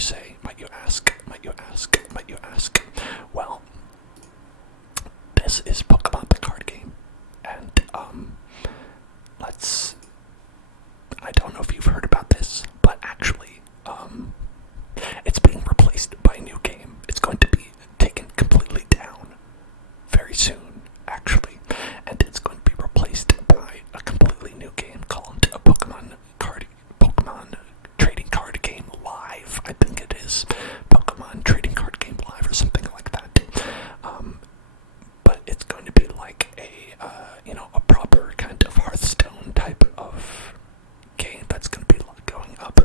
you say? Might you ask? Might you ask? Might you ask? Well, this is Pokemon the card game, and I don't know if you've heard about this, but actually, it's being replaced by a new game. It's going to be taken completely down very soon, actually, and it's going to be replaced by a completely new game called a Pokemon Trading Card Game Live. I think it is Pokemon Trading Card Game Live or something like that. But it's going to be like a proper kind of Hearthstone type of game that's going to be going up.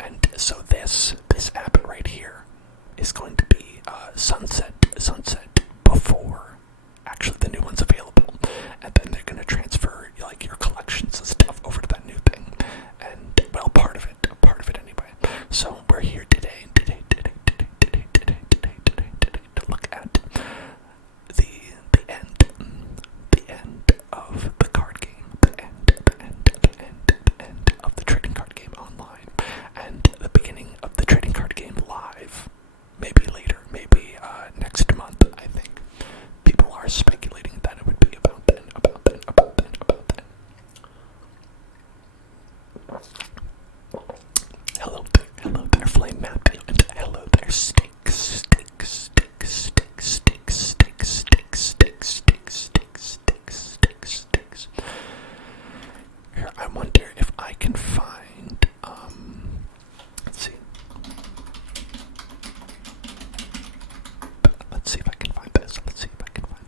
And so this app right here is going to be sunset before actually the new one's available, and then they're going to transfer like your collections and stuff over to that new thing, and well, part of it anyway. So we're here today to look at the end of the card game, the end of the trading card game online, and the beginning of the trading card game live. Maybe later, maybe next month, I think. People are speculating that it would be about then. Hello there, Flame Matthew, and hello there, Steak. Here, I wonder if I can find, let's see. Let's see if I can find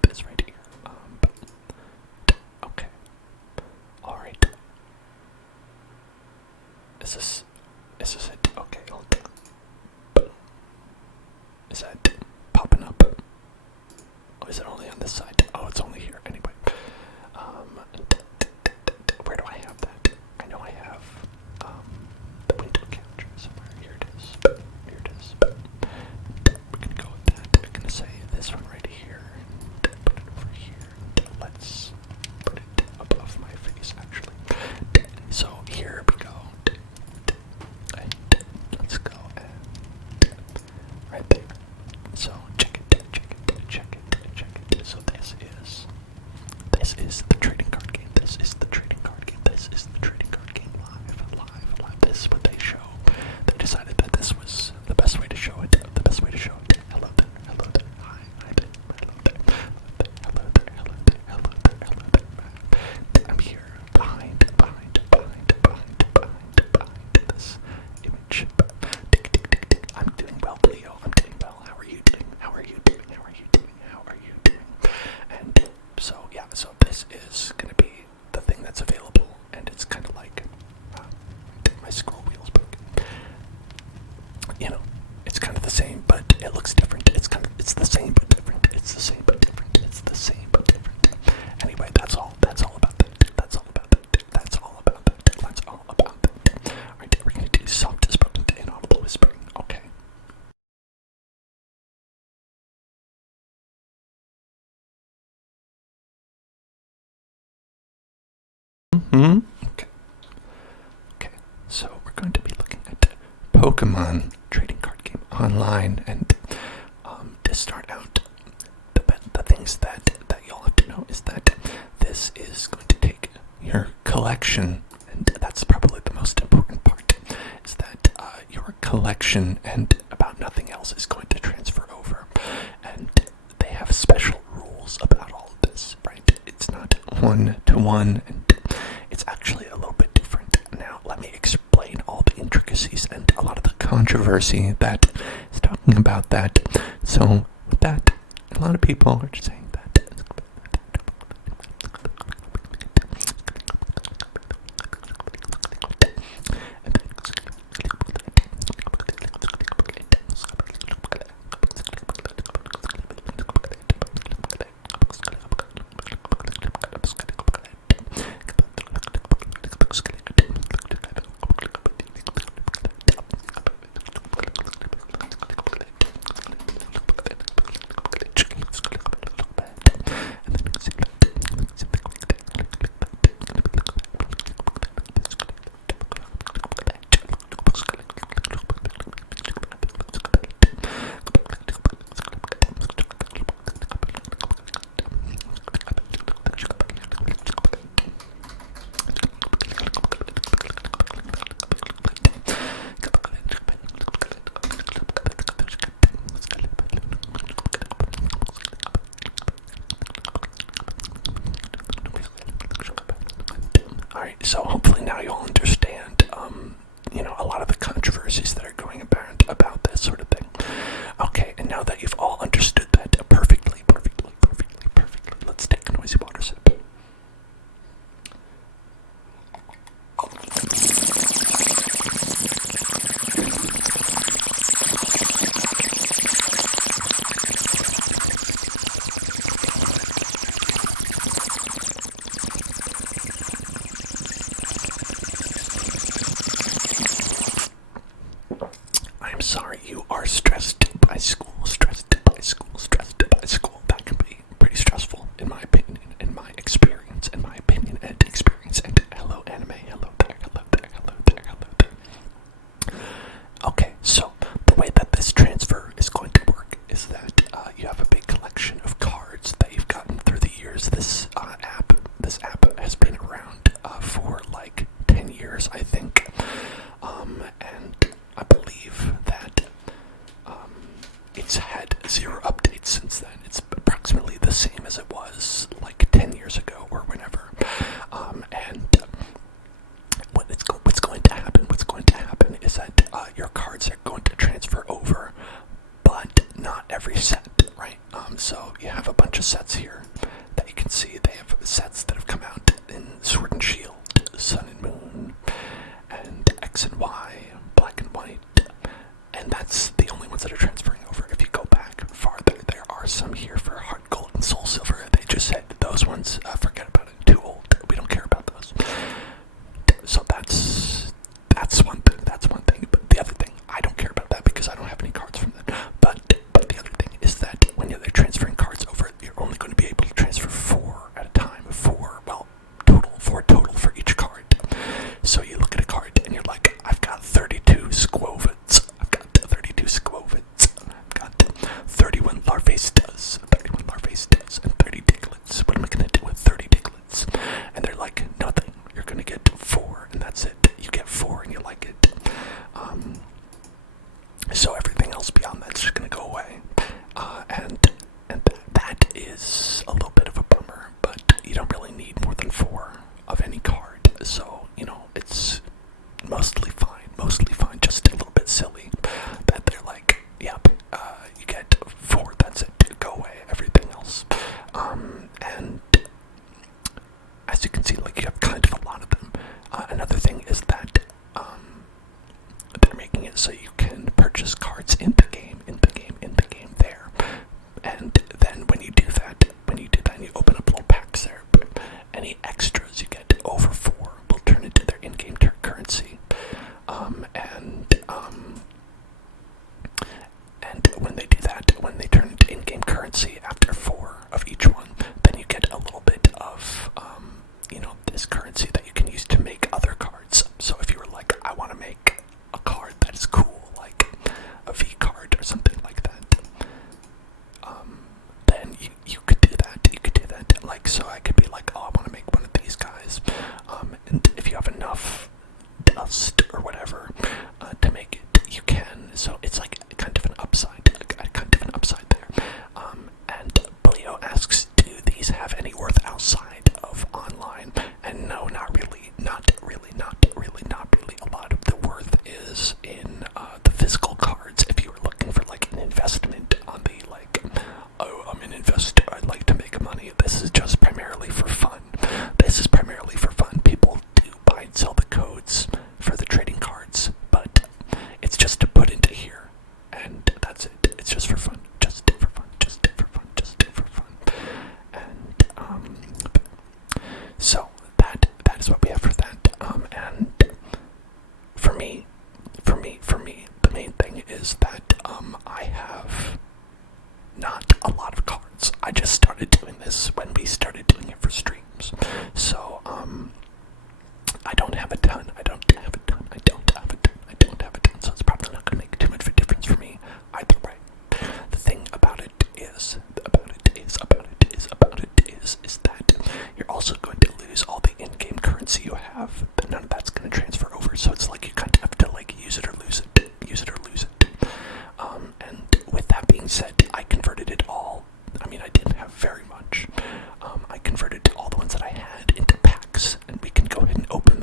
this. Right here. Okay. Alright. Is this it? Okay, hold on. Is that popping up? Oh, is it only on this side? Oh, it's only here. Anyway. Where do I have that? I know I have, the window capture somewhere. Here it is. We're gonna go with that. We're gonna say this one right here. Put it over here. Let's put it above my face, actually. So here we go. Let's go and right there. So check it. So this is the trading card game. This is the trading card game live. This is what they show. They decided that this was the best way to show it. Hello there. Hi there. Hello there. I'm here behind this image. I'm doing well, Leo. I'm doing well. How are you doing? And so this is gonna be the thing that's available, and it's kind of like my scroll wheel's broken. It's kind of the same, but it looks different. It's the same but different. Anyway, that's all about that. Alright, we're gonna do soft spoken to inaudible whispering. Okay. Okay. So we're going to be looking at Pokemon Trading Card Game Online, and to start out, the things that you'll have to know is that this is going to take your collection, and that's probably the most important part, is that your collection and about nothing else is going to transfer over, and they have special rules about all of this, right? It's not one-to-one, and it's actually a little bit different. Now, let me explain all the intricacies and a lot of the controversy that is talking about that. So, with that, a lot of people are just saying that So hopefully now you'll understand, a lot of the controversies that are going about this sort of thing. Okay, and now that you've all understood that perfectly, let's take a noisy water sip. I'm sorry you are stressed by school. That can be pretty stressful, in my opinion, in my experience, and hello anime, hello there. Okay, so the way that this transfer is going to work is that you have a big collection of cards that you've gotten through the years. This app has been around for like 10 years, I think, and I believe that it's had 0 updates since then. It's approximately the same as it was like 10 years ago or whenever. And what's going to happen is that your cards are going to transfer over, but not every set, right? So you have a bunch of sets here that you can see. They have sets that have come out in Sword and Shield, Sun and Moon, and X and Y, Black and White, and that's the only ones that are transferring over. If you go back farther, there are some here for Heart Gold and Soul Silver. They just said those ones, forget about it, too old. We don't care about those. So that's one thing. But the other thing, I don't care about that because I don't have any cards from them. But the other thing is that when they're transferring cards over, you're only going to be able to transfer 4 at a time. 4 total for each card. So you look at a card and you're like, I've got 32 Squovids. I've got 31 Larvestas, and 30 Diglets. What am I going to do with 30 Diglets? And they're like, nothing. You're going to get 4, and that's it. You get 4 and you like it. So everything else beyond that's just going to go away. And that is a little bit of a bummer, but you don't really need more than 4 of any card. So, it's mostly fine, just a little bit silly that they're like, yep, you get 4, that's it, go away, everything else. And as you can see, like, you have kind of a lot of them. Another thing is that they're making it so you can purchase cards in the game there. And then when you do that, you open up little packs there. Any extras you get over 4 will turn into their in-game currency. And when they do that, when they turn into in-game currency after 4 of each one, then you get a little bit of, this currency that you can use to make other cards. So if you were like, I want to make a card that is cool, like a V card or something like that, then you could do that. Like, so I could be like, oh, I want to make one of these guys. And if you have enough dust or whatever to make it, you can. So it's like kind of an upside there. And Leo asks, do these have any worth outside of online? And no, not really. A lot of the worth is in the physical cards. If you were looking for like an investment on the like, oh, I'm an investor, I'd like to make money. This is just primarily for fun. People do buy and sell the codes for the trading cards, but it's just to put into here, and that's it. It's just for fun. And so that is what we have for that. And for me, the main thing is that I have not a lot of cards. I just started doing this when we started doing it for streams. So I don't have a ton. So it's probably not going to make too much of a difference for me either way. The thing about it is that you're also going to lose all the in-game currency you have. But none of that's going to transfer over. So it's like you kind of have to like use it or lose it. And with that being said, I converted it all. I mean, I didn't have very much. I converted all the ones that I had into packs, and we can go ahead and open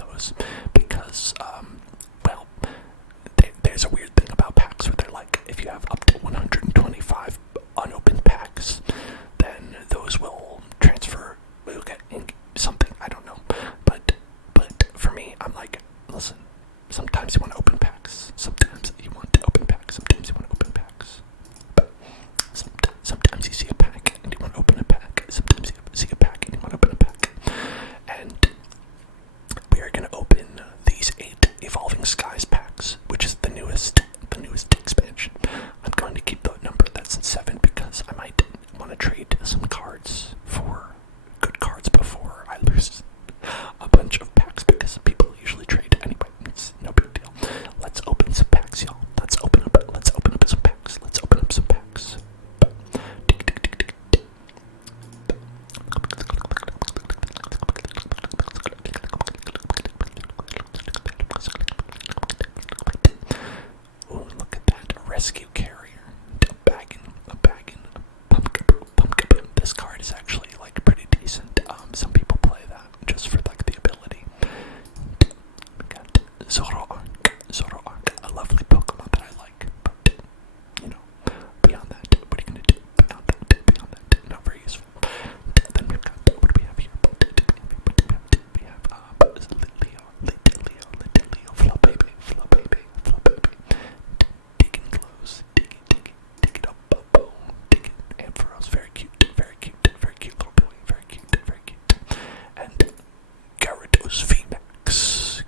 me, I'm like, listen, sometimes you want to open packs. Sometimes you want to open packs. Sometimes you want to open packs. But sometimes you see a pack and you want to open a pack. Sometimes you see a pack and you want to open a pack. And we are going to open these 8 Evolving Skies packs, which is the newest expansion. I'm going to keep the number that's in 7 because I might want to trade some cards for good cards before I lose a bunch of packs, because people usually trade anyway. It's no big deal. Let's open some packs, y'all. Let's open up some packs. Let's open up some packs. Ooh, look at that. A rescue carrier. A baggin', pumpkin. This card is actually like pretty decent. Some people play that just for like the ability. We got Zoroark, a lovely Pokemon that I like, but you know, beyond that, what are you gonna do? Beyond that, not very useful. Then we've got, what do we have here? We have Leo, Flo baby, digging clothes, dig it up, boom, dig it, Ampharos, very cute little boy, very cute, and Gyarados VMAX.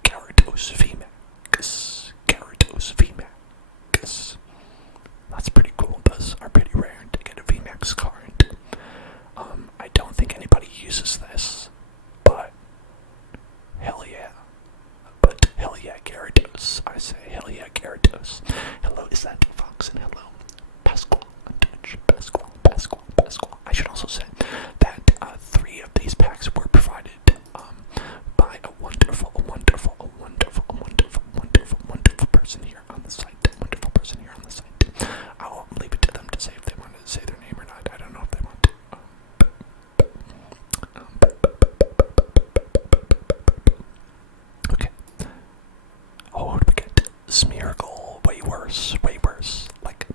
That's pretty cool. Those are pretty rare to get a VMAX card. I don't think anybody uses this, but hell yeah. Gyarados. I say hell yeah, Gyarados. Hello, is that Fox? And hello, Pasquale. I should also say that 3 of these packs were provided by a wonderful person here on the site. I'll leave it to them to say if they want to say their name or not. I don't know if they want to. Okay. Oh, what do we get? Smeargle. Way worse. Like,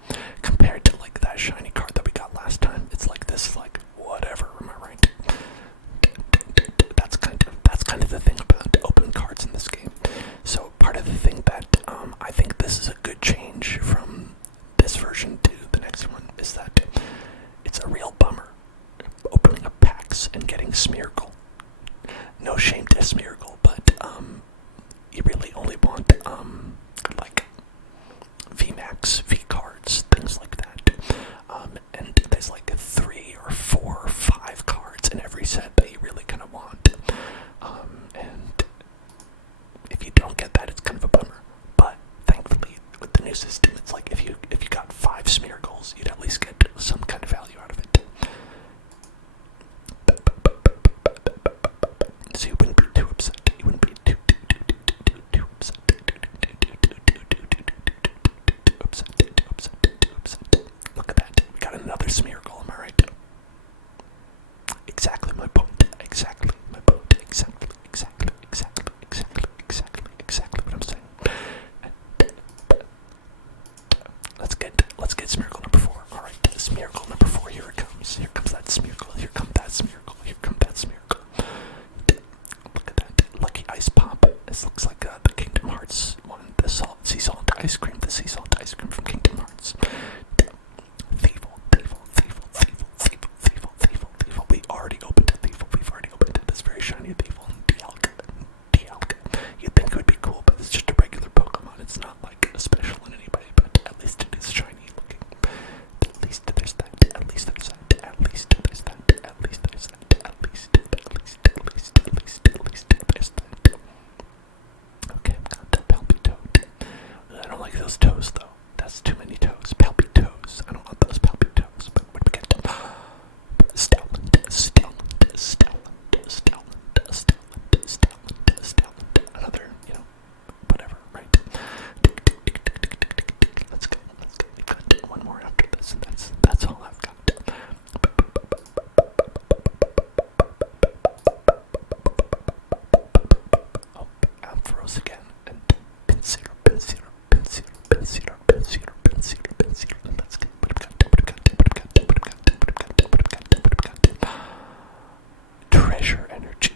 compared to like that shiny card that we got last time, it's like this, like, whatever, am I right? That's kind of the thing about opening cards in this game. So part of the thing that I think this is a good change from this version to the next one is that it's a real bummer opening up packs and getting Smeargle. No shame to Smeargle, but you really only want like VMAX, V cards, things like that. And there's like 3 or 4 or 5 cards in every set that you really kind of want. And if you don't get that, it's kind of a bummer. But thankfully, with the new system, it's like if you got 5 Smeargles, you'd at least get some kind of value out of it. So you wouldn't be too upset. You wouldn't be too upset. Look at that. We got another Smeargle, am I right? Exactly my point. Exactly what I'm saying. Let's get Smeargle number 4. Alright, Smeargle number 4, here it comes. Here comes that Smeargle. Look at that. Lucky Ice Pop. This looks like the Kingdom Hearts one. The sea salt ice cream from Kingdom Hearts. Thievul. We already opened a Thievul. We've already opened this very shiny Thievul. Dialga. You'd think it would be cool, but it's just a regular Pokemon. It's not like special in any way, but at least it is shiny looking. At least there's that. Okay, I've got the Palpitoad. I don't like those toes though. That's too many toes. Palpitoes. I don't want those Palpitoes. But what do we get? Stoutland. Another, whatever, right? Let's go. We've got one more after this, and that's all I've got. Oh, Ampharos again, and Pinsir. Let's go. Treasure energy.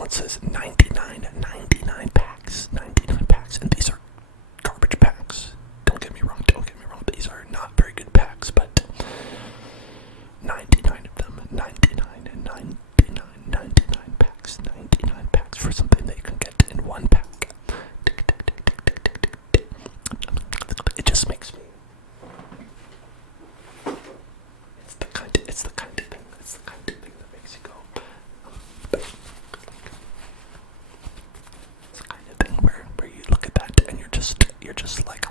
one says 99 packs, 99 packs, and these are garbage packs. Don't get me wrong, these are not very good packs, but 99 of them, 99 packs, 99 packs for something that you can get in one pack. It just makes me. It's the kind of thing that makes you go. It's the kind of thing where you look at that and you're just like.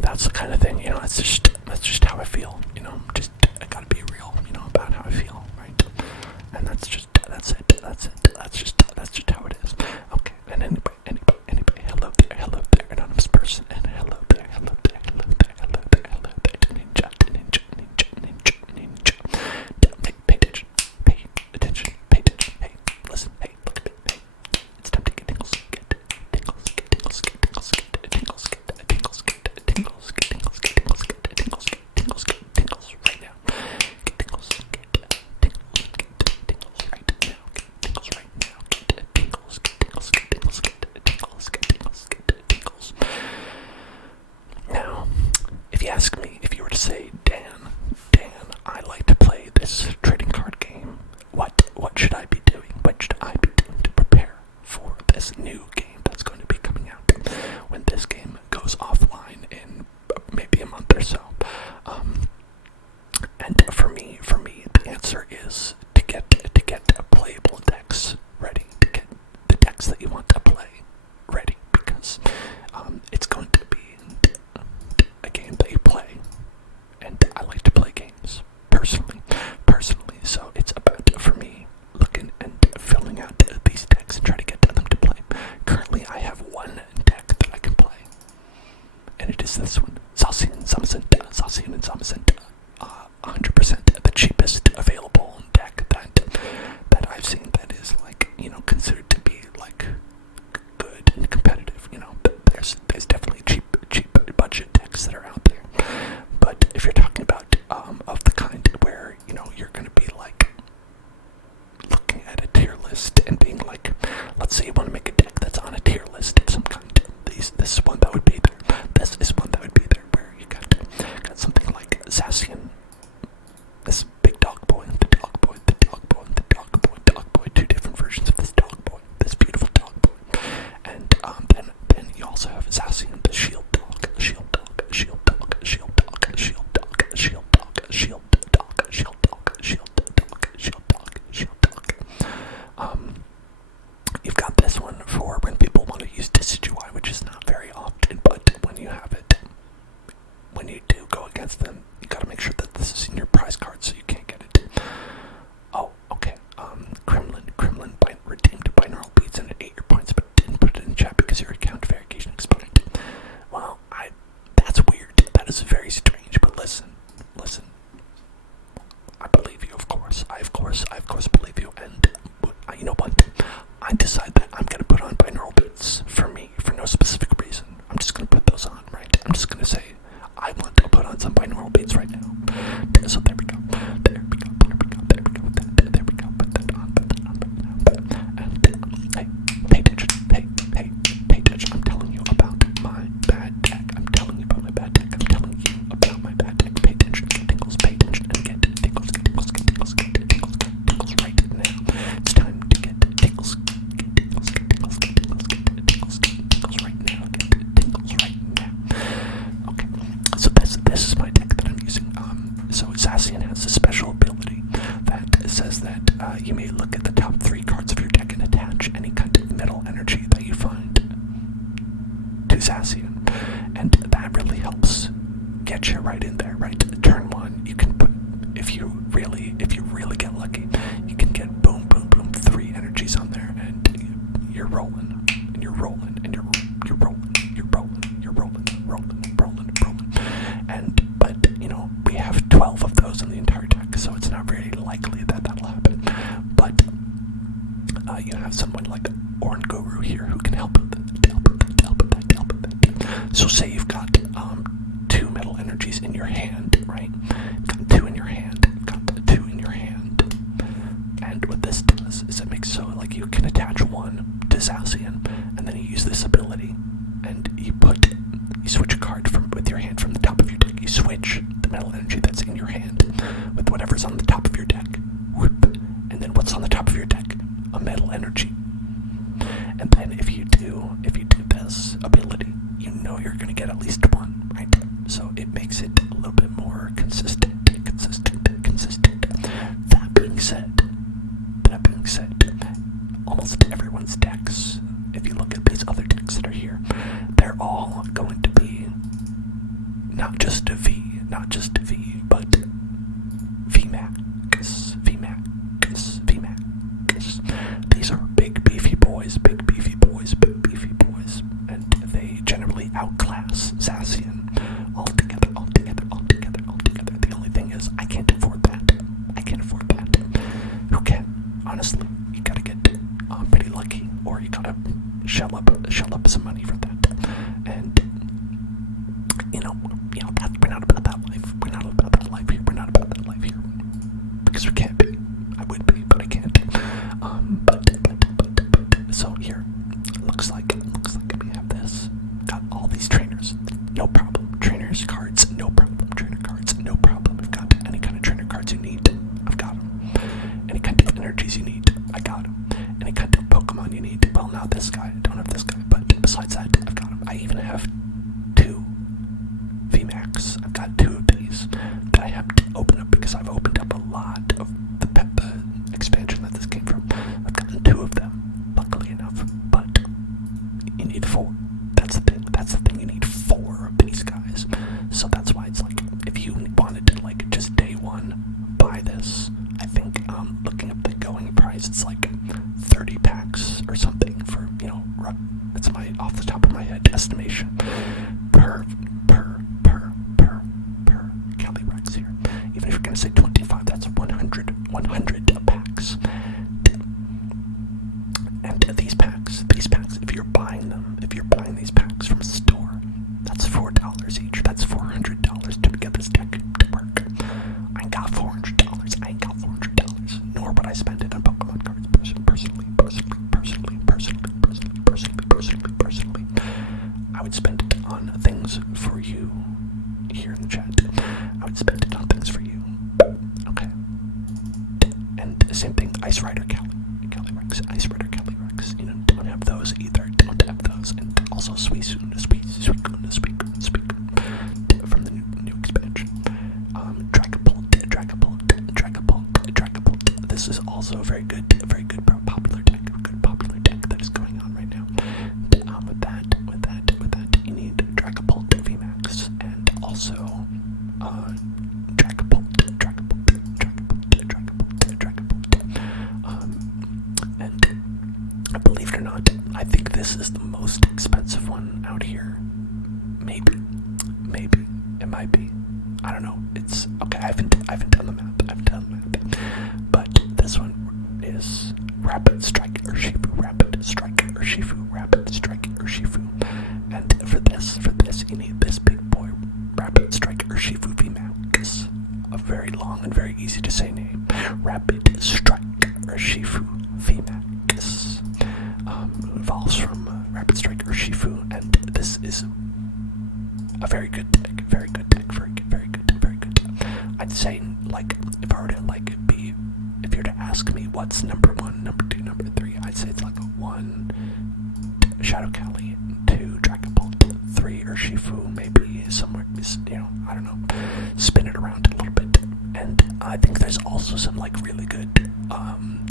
That's the kind of thing, that's just how I feel, I gotta be real, about how I feel, right? And that's just how it is. Okay, and anybody, hello there, anonymous person, and hello there, ninja. Pay attention, hey, listen, hey, look at me, hey, it's time to get tingles, right now. Get tingles right now. Now, if you ask me, if you were to say, Dan, I like to play this trading card game, what should I be doing? What should I be doing to prepare for this new game that's going to be coming out when this game goes offline in maybe a month or so? And for me, the answer is to get playable decks ready, to get the decks that you want to play ready, because it's going to be a game that you play, and I like to play games personally. So it's about, for me, looking and filling out these decks and try to get them to play. Currently, I have one deck that I can play, and it is this one, Zacian and Zamazenta. 100% the cheapest available deck that I've seen that is considered to be good and competitive. There's definitely cheap budget decks that are out there, but if you're talking about of the kind where you're going to be looking at a tier list and being let's say you want to make a deck that's on a tier list of some kind, this is one that would be there. This is one that would be there, where you got something like Zacian, this big dog boy, the dog boy, two different versions of this dog boy, this beautiful dog boy, and then you also have Zacian, the shield dog. You've got this one I'm gonna put on binaural beats for me, for no specific reason. I'm just gonna put those on, right? I'm just gonna say, I want to put on some binaural beats right now. So there we go. There we go. There we go. There we go. There we go. Put that on. Put that on. Put that on. And hey, pay attention. Hey, pay attention. I'm telling you about my bad deck. I'm telling you about my bad deck. I'm telling you about my bad deck. Pay attention. Get tingles. Pay attention and get tingles. Get tingles. Get tingles. Get tingles. Get tingles right now. It's time to get tingles. Get tingles. Get tingles. Get tingles. Get tingles. Get tingles right now. Get tingles right now. Okay. So this is my deck that I'm using. So Zacian has a special ability that says that you may look at the top 3 cards of your deck and attach any kind of metal energy that you find to Zacian, and that really helps get you right in there. Right, turn 1, you can put, if you really get lucky, you can get boom, boom, boom, 3 energies on there, and you're rolling, and you're rolling, and you're rolling, you're rolling, you're rolling, and but we have 12 of those in the entire deck, so it's not very likely that that'll happen. But you have someone like Oran Guru here who can help with that. So say you've got 2 metal energies in your hand, right? Got 2 in your hand. And what this does is it makes so like you can attach 1 to Zacian, and then you use this ability, and you switch a card with your hand from the top of your deck. You switch the metal energy that's in your hand with whatever's on the top of your deck. Whoop. And then what's on the top of your deck? A metal energy. And then if you do this ability, you're gonna get at least 1, right? So it makes it a little bit more consistent. That being said, almost everyone's decks, if you look at these other decks that are here, they're all going to be not just a V, but VMAX. These are big beefy boys, and they generally outclass Zacian altogether. The only thing is, I can't afford that. Who can? Honestly, you gotta get pretty lucky, or you gotta shell up some money for that. And we're not about that life. We're not about that life here. Because we can't be. I would be, but I can't. So here, looks like we have this. Got all these trainers, no problem. Trainers cards, no problem. Trainer cards, no problem. We've got any kind of trainer cards you need, I've got them. Any kind of energies you need, I got them. Any kind of Pokemon you need, well, not this guy. I don't have this guy, but besides that, I've got them. I even have 2 VMAX. I've got 2 of these that I have to open up because I've opened up a lot of the expansion that this came from. I've gotten 2 of them, luckily enough, but you need 4. That's the thing. You need 4 of these guys. So that's why it's like, if you wanted to like just day 1 buy this, I think looking up the going price, it's like 30 packs or something for that's my off the top of my head estimation per Calyrex here. Even if you're gonna say 25, that's 100 packs. And these packs, if you're buying these packs from a store, that's $4 each. That's $400 to get this deck to work. I ain't got $400. Nor would I spend it on Pokemon cards personally. I would spend it on things for you here in the chat. I would spend it on things for you. Okay. And same thing, Ice Rider Calyrex. Don't have those either. And also Suicune from the new expansion. Dragapult. This is also a very good popular deck that is going on right now. With that, you need Dragapult VMAX, and also Dragapult. And believe it or not, I think this is the most expensive one out here. Maybe it might be. I don't know. It's okay. I haven't done the math. But this one is Rapid Strike or Shifu Rapid Strike. Rapid Strike Urshifu. And for this, you need this big boy, Rapid Strike Urshifu VMAX. A very long and very easy to say name. Rapid Strike Urshifu VMAX. Evolves from Rapid Strike Urshifu, and this is a very good deck. Very good deck. Very good. Very good. Very good. I'd say, like, if I were to if you were to ask me what's number 1, number 2, number 3, I'd say it's like a 1 Shadow Cali, 2 Dragon Ball, 3 Urshifu, maybe somewhere, I don't know, spin it around a little bit. And I think there's also some like really good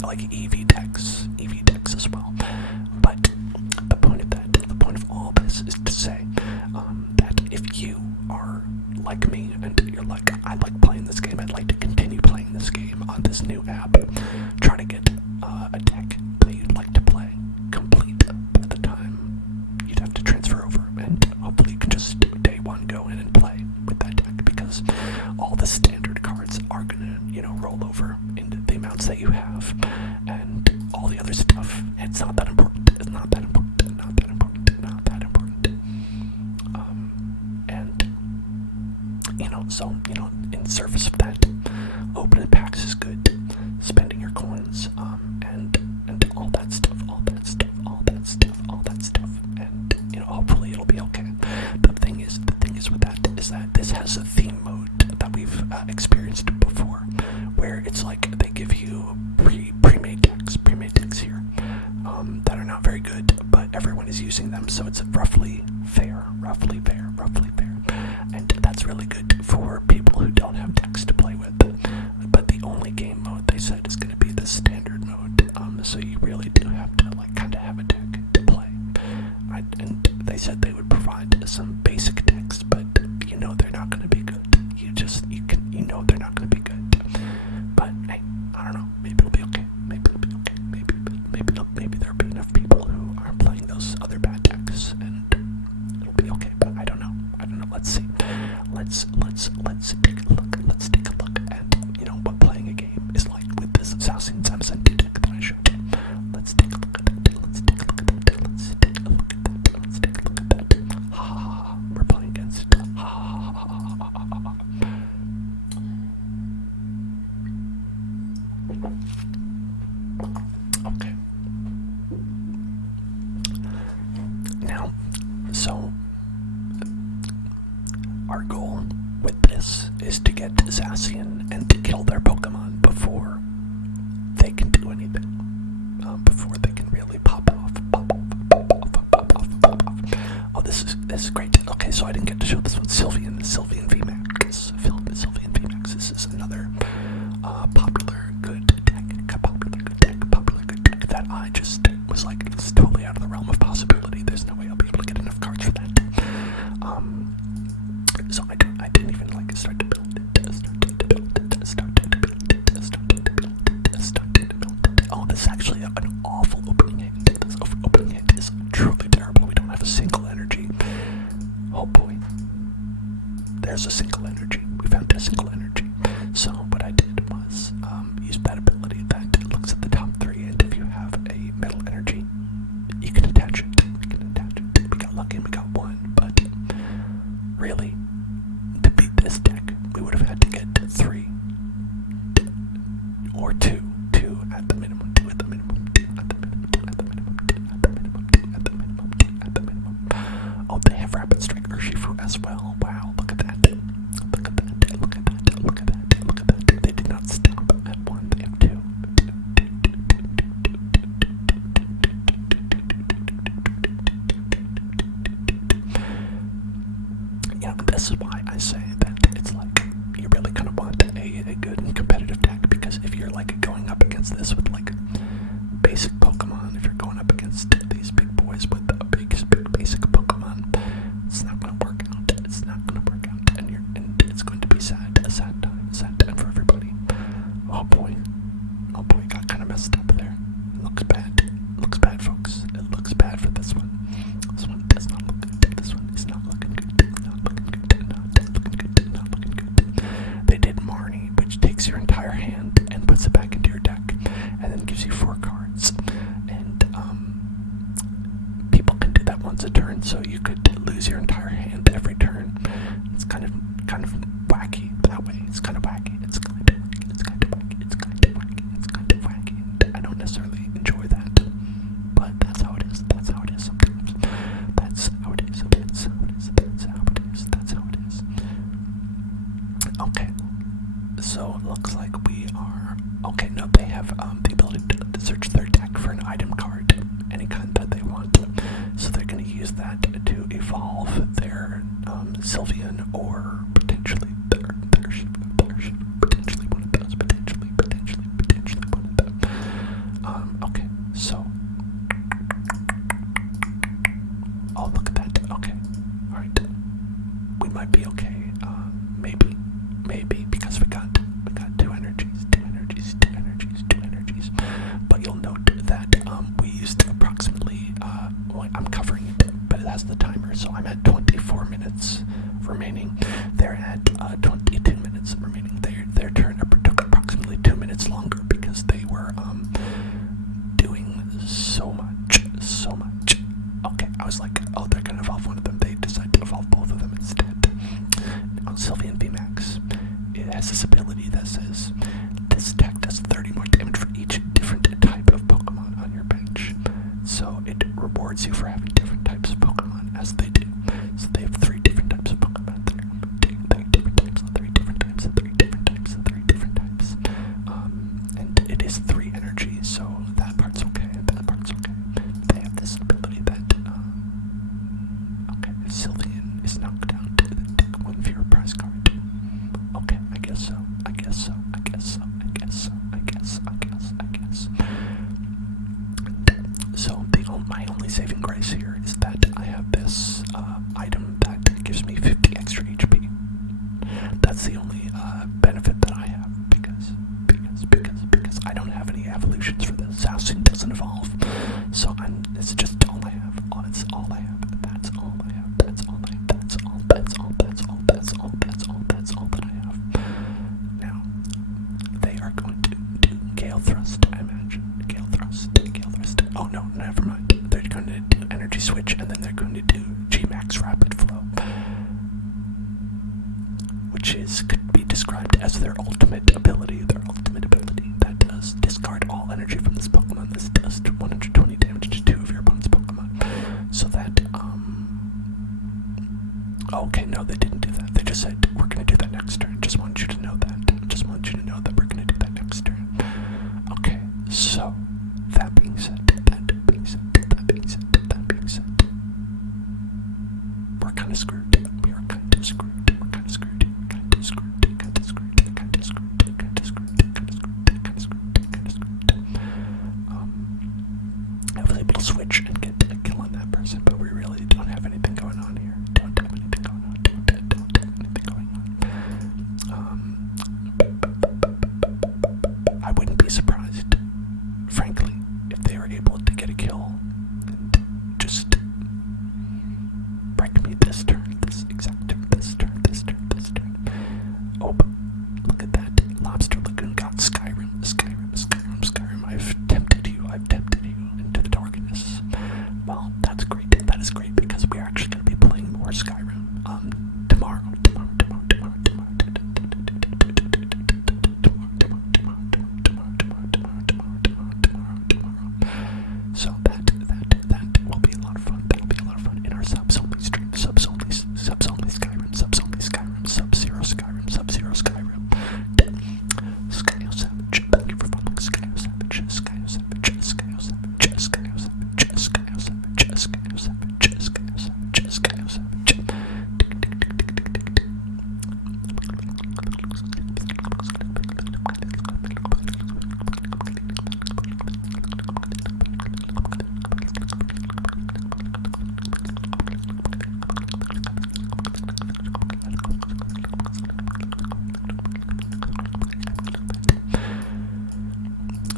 like EV decks as well. But the point of all this is to say that if you are like me and you're like, I like playing this game, I'd like to continue playing this game on this new app, try to get a deck that you'd like to play complete by the time you'd have to transfer over, and hopefully you can just day one go in and play with that deck, because all the standard cards are gonna, roll over into the amounts that you have, and all the other stuff, it's not that important. It's not that important. Not that important. Not that important. So in service of that, opening packs is good. Spending your coins, and all that stuff, and hopefully it'll be okay. The thing is with that is that this has a theme mode that we've experienced before, where it's like they give you pre-made decks here that are not very good, but everyone is using them, so it's roughly fair, and that's really good for people who don't have decks to play with. But the only game mode they said is going to be the standard mode, so you really do have to kind of have a deck to play. And they said they would provide some basic decks, but they're not going to be good. They're not going to be good. But hey, I don't know. Maybe it'll be okay. Maybe there'll be enough people who are playing those other bad decks, and it'll be okay. But I don't know. Let's see. Let's take a look. Let's take a look at what playing a game is like with this Assassin Samson deck that I showed you. Let's take a look at that. Ha ha ha. We're playing against it. Ha ha ha ha ha ha. Okay. Now, so our goal with this is to get Zacian and to kill their Pokemon before they can do anything. Before they can really pop off. Oh, this is great. Okay, so I didn't get to show this one. Sylveon VMAX. Sylveon VMAX. This is another popular good deck that I just was like, it's totally out of the realm of possibility. There's no way I'll be able to get enough cards for that. So I didn't even start to build it. Oh, this is actually an awful opening hit. This opening hit is truly terrible. We don't have a single energy. Oh boy. There's a single energy. We found a single energy. So what I did was use that ability that looks at the top 3, and if you have a metal energy, you can attach it. We got lucky and we got 1, but really, to beat this deck, we would have had to get 3 or 2 at the minimum, 2 at the minimum, 2 at the minimum, 2 at the minimum, 2 at the minimum, 2 at the minimum, 2 at the minimum. Oh, they have Rapid Strike Urshifu as well. Wow, look at that. They did not stop at 1, they have 2. This is why I say that it's like you really kind of want a good and competitive deck, because if you're going up against this with basic Pokemon, if you're going up against these big boys with a big basic Pokemon, it's not going to work out. It's not going to work out, and it's going to be a sad time for everybody. Oh boy, it got kind of messed up there. It looks bad. It looks bad, folks. It looks bad for this one. This one does not look good. This one is not looking good. Not looking good. Not looking good. once a turn, so you could lose your entire hand every turn. It's kind of wacky that way. It's kind of wacky. It's kind of wacky. It's kind of wacky. It's kind of wacky. It's kind of wacky. And I don't necessarily enjoy that, but that's how it is. That's how it is sometimes. That's how it is. That's how it is. That's how it is. That's how it is. Okay. So it looks like we are okay. No, they have the ability to search their deck for an item card, any kind that they want. So they're going to use that to evolve their Sylveon, or potentially their potentially one of those, potentially one of them. Okay, so oh, look at that. Okay, all right, we might be okay. Maybe because we got two energies. But you'll note that we used approximately. Well, I'm covering it, but it has the timer, so I'm at 24 minutes remaining. They're at 22 minutes remaining. Their turn took approximately 2 minutes longer because they were doing so much. Okay, I was like, oh, they're gonna evolve one of them. They decided to evolve both of them instead. Now, Sylveon VMAX, it has this ability that says this deck does 30 more damage for each different type of Pokemon on your bench. So it rewards you for having different types of Pokemon as they do. So they have 3 different types of Pokemon there. 3 different types, 3 different types, 3 different types, 3 different types. And it is 3 energy, so that part's okay. They have this ability that okay, Sylveon is knocked out, then take 1 fewer prize card. Okay, I guess so. So my only saving grace here is that I have this item that gives me 50 extra HP. That's the only benefit that I have because I don't have any evolutions for this. Zacian doesn't evolve, so it's just all I have. It's all I have. That's all I have. That's all that I have. Now, they are going to do Gale Thrust, I imagine. Gale Thrust. Oh no, never mind. They're going to do Energy Switch, and then they're going to do G-Max Rapid Flow, which could be described as their ultimate ability. That does discard all energy from this Pokemon. This does 120 damage to 2 of your opponent's Pokemon. So that, okay, no, they didn't do that. They just said, we're going to do that next turn. Just want you to know that. We're going to do that next turn. Okay, so, that being said, we're kind of screwed. I was able to switch and get a kill on that person, but we really don't have anything going on here. Don't have anything going on. I wouldn't be surprised, frankly, if they were able to get a kill and just break me this turn, this exact turn, this turn. Oh, look at that. Lobster Lagoon got Skyrim. I've tempted you into the darkness. Well, that's great. That is great because we're actually going to be playing more Skyrim tomorrow. So that will be a lot of fun. That'll be a lot of fun in our subs only stream. Subs only Skyrim. Sub-Zero Skyrim. Skyo Savage. Thank you for following Skyo Savage.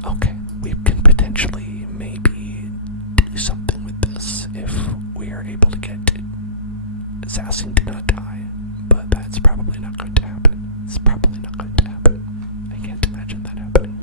Okay, we can potentially maybe do something with this if we are able to get Zacian to not die, but that's probably not going to happen. It's probably not going to happen. I can't imagine that happening.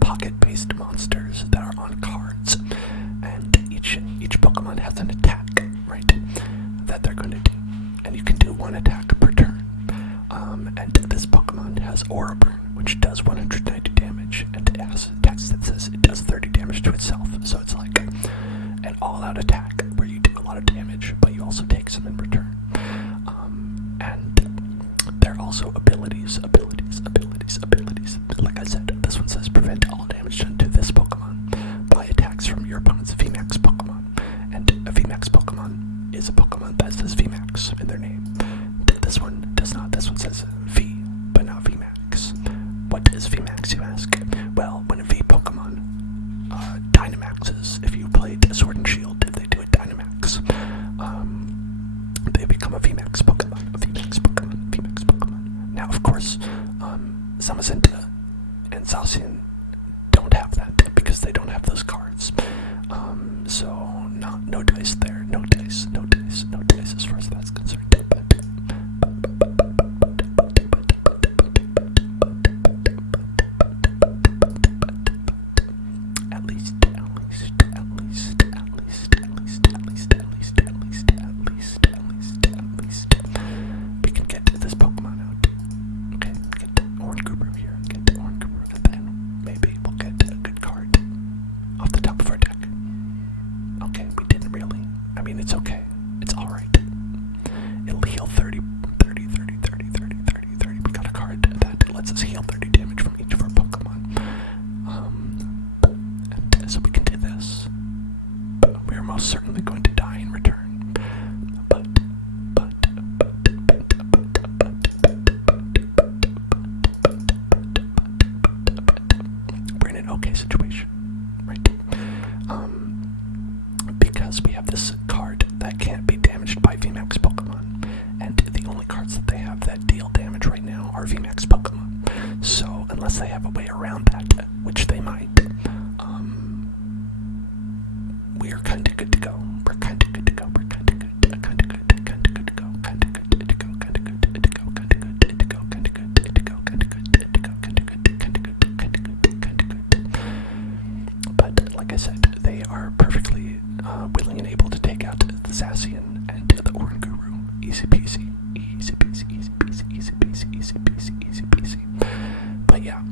pocket-based monsters that are on cards, and each Pokemon has an attack, right, that they're going to do, and you can do one attack per turn. And this Pokemon has Aura Burn, which does 190 damage, and it has text that says it does 30 damage to itself, so it's like an all-out attack where you do a lot of damage, but you also take some in return. And there are also abilities. Like I said, this one says prevent all damage done to this Pokemon by attacks from your opponent's VMAX Pokemon. And a VMAX Pokemon is a Pokemon that says VMAX in their name. This one does not. This one says V, but not VMAX. What is VMAX, you ask? Well, when a V Pokemon Dynamaxes, if you played Sword and Shield, if they do a Dynamax, they become a VMAX Pokemon. Now, of course, Zamazenta and Zacian don't have that because they don't have those cards. So no dice there. No dice as far as that's concerned. We can get this Pokemon out. Okay, get the Orange Grouper here, and then maybe we'll get a good card off the top of our deck. Okay, we didn't really. I mean, it's okay. It's alright. It'll heal 30. We got a card that lets us heal 30 damage from each of our Pokemon. And so we can do this. We are most certainly going to die in return. We're in an okay situation, right? Because we have this card that can't be damaged by VMAX Pokemon, and the only cards that they have that deal damage right now are VMAX Pokemon. So unless they have a way around that, which they might, we're kind of good to go. But like I said, they are perfectly willing and able to take out the Zacian and the Oranguru. Easy peasy. But yeah,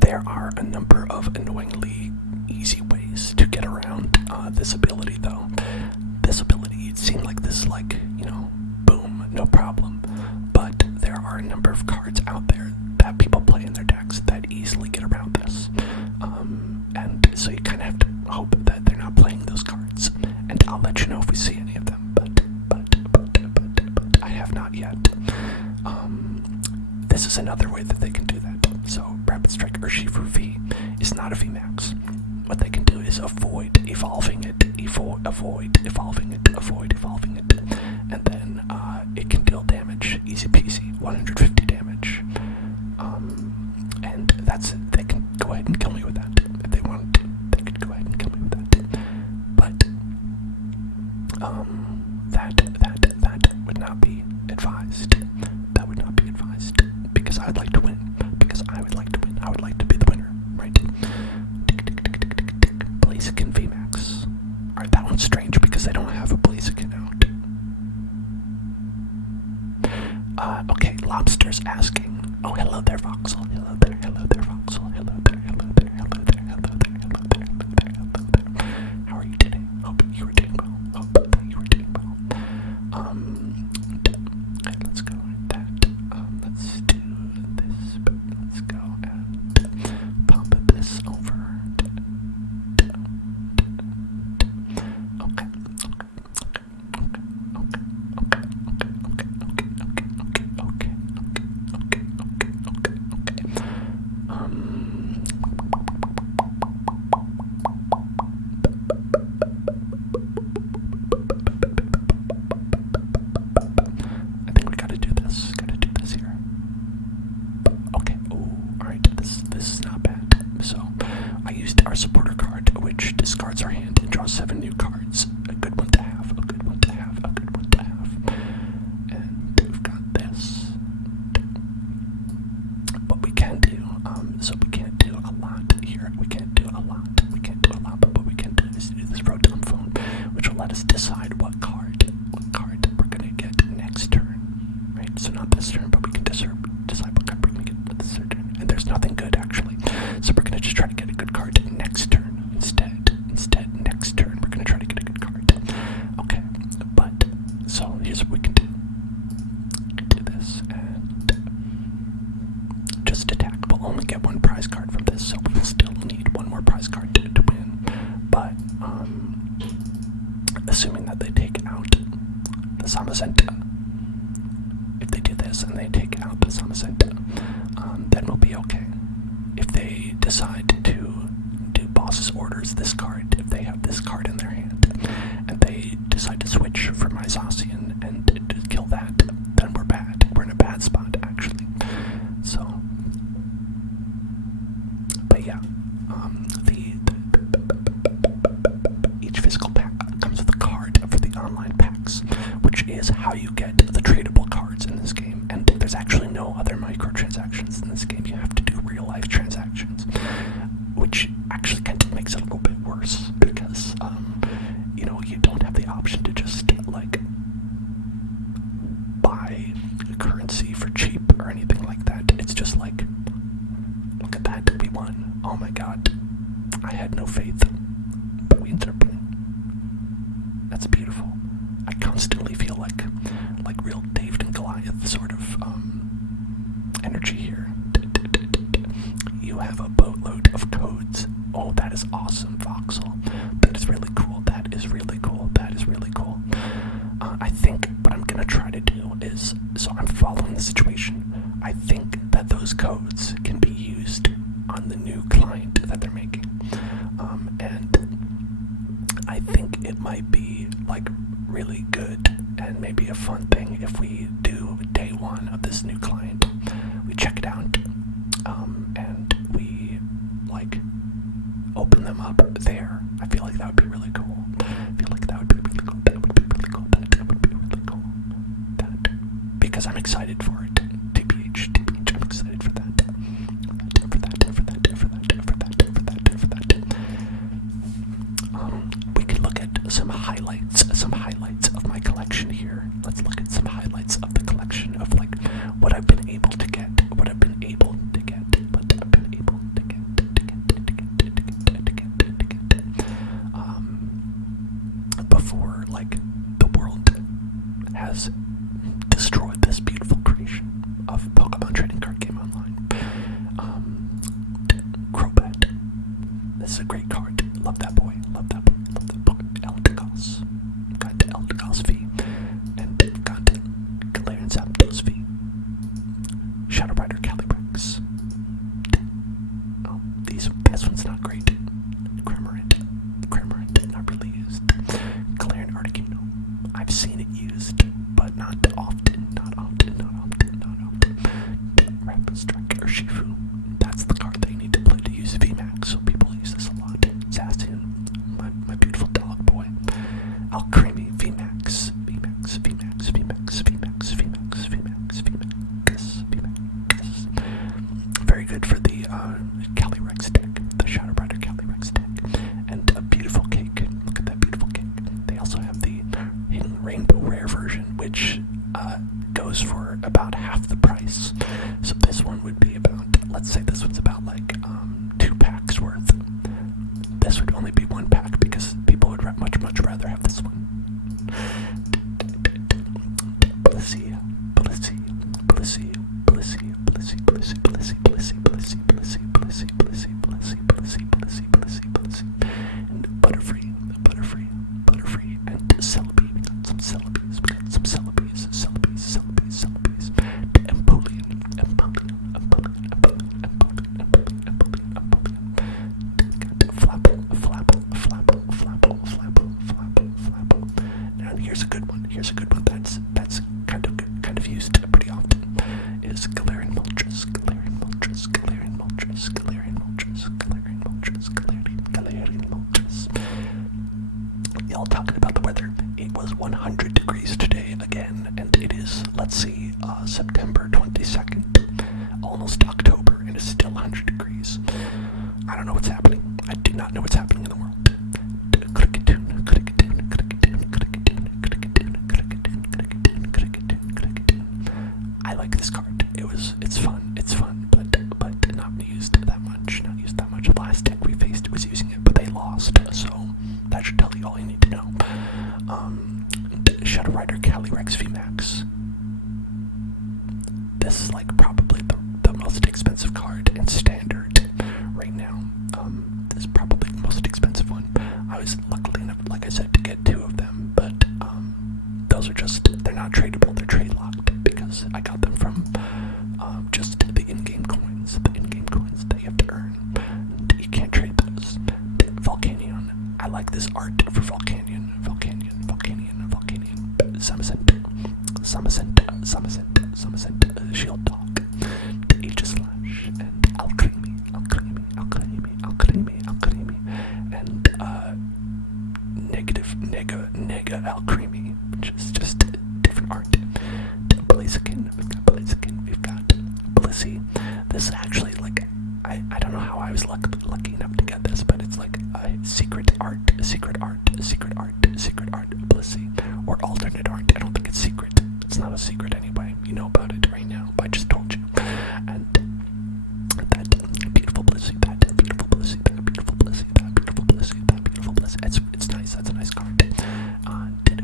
there are a number of annoyingly easy ways to get around this ability, though. This ability, it seemed like this, boom, no problem. But there are a number of cards out there that people play in their decks that easily get around this. And so you kind of have to hope that they're not playing those cards. And I'll let you know if we see any of them. But I have not yet. This is another way that they can do that. So Rapid Strike Urshifu V is not a VMAX. What they can do is avoid evolving it, and then it can deal damage, easy peasy, 150 damage. And that's it. They can go ahead and kill me with that. If they wanted to, they could go ahead and kill me with that. But that would not be advised. That would not be advised. Because I would like to win. I would like to be the winner, right? Blaziken VMAX. Alright, that one's strange because they don't have a Blaziken out. Okay, Lobster's asking. Oh, hello there, Voxel. Hello there, Voxel. Hello there. How are you today? Hope you were doing well. Okay, let's go with that. Let's do this. Let's go and decide what card we're gonna get next turn, right? So not this turn, but we can decide what card we're gonna get this turn. And there's nothing good actually, so we're gonna just try to get a good card next turn instead. Next turn we're gonna try to get a good card. Okay, but so here's what we can do. Do this and just attack. We'll only get one prize card from this, so we'll still need one more prize card to win. But assuming that they take out the Samazenta, if they do this and they take out the Samazenta, then we'll be okay. If they decide to do boss's orders, this card, if they have this card in their hand, and they decide to switch for my Zacian and to kill that, then we're bad. We're in a bad spot, actually. So, but yeah, each physical pack comes with a card for the online packs, which is how you get the tradable cards in this game. And there's actually no other microtransactions in this game. You have to do real life transactions, which actually kind of makes it a little bit worse because, you don't have the option to just like buy currency for cheap or anything like that. It's just like, look at that, we won. Oh my god, I had no faith, but we ended up winning. That's beautiful. I constantly feel like real David and Goliath sort of energy here. You have a boatload of codes. Oh, that is awesome, Voxel. That is really cool. That is really cool. That is really cool. I think what I'm gonna try to do is, so I'm following the situation. I think that those codes can be used on the new client that they're making. And I think it might be like really good and maybe a fun thing if we do day one of this new client. We check it out, and we like open them up there. I feel like that would be really cool. That would be really cool. Because I'm excited for it. TBH, I'm excited for that. We could look at some highlights of my collection here. Let's look at some highlights of the collection of like what I've been able to get, before like the world has destroyed this beautiful creation of Pokemon Trading Card Game Online. Crobat. This is a great card. Love that boy. Eldegoss. Got Eldegoss V. And we've got Galarian Zapdos V. Shadow Rider Calyrex. Oh, this one's not great. Cramorant, not really used. Galarian Articuno. I've seen it used, but not often. Rapid Strike or Shifu. That's the card that you need to play to use VMAX, so people use this a lot. Zacian, my beautiful dog boy. Alcremie, VMAX. Very good for the Calyrex deck, the Shadow Rider Calyrex deck. And a beautiful cake. Look at that beautiful cake. They also have the Hidden Rainbow Rare version, which goes for about half the price. So this one would be about, let's say this one's about like 2 packs worth. This would only be 1 pack because people would much rather have this one. And Butterfree, and Celebi. We got some Celebis. Empoleon. Flapple. Now here's a good one. That's kind of used pretty often. Is Galarian Moltres. Y'all talking about the weather. It was 100 degrees today again, and it is, let's see, September 22nd, almost October, and it's still 100 degrees. I don't know what's happening. I do not know what's happening in the world. Click-a-toon. last deck we faced was using it, but they lost, so that should tell you all you need to know. Shadow Rider Calyrex VMAX. This is like probably the most expensive card in Standard right now. This is probably the most expensive one. I was lucky enough, like I said, to get 2 of them, but those are they're not tradable, they're trade locked because I got them from just the in-game coins. The in-game coins that you have to earn. You can't trade those. Volcanion. I like this art for Volcanion. Samacent, Shield Dog, Aegis Slash, and Alcremie, and Nega Alcremie, which is just different art. Blaziken, we've got Blissey. This is actually like, I don't know how I was lucky enough to get this, but it's like a secret art, Blissey, or alternate art. I don't think it's secret. It's not a secret anyway. You know about it right now. I just told you. And that beautiful Blissey. It's nice. That's a nice card. Ditto.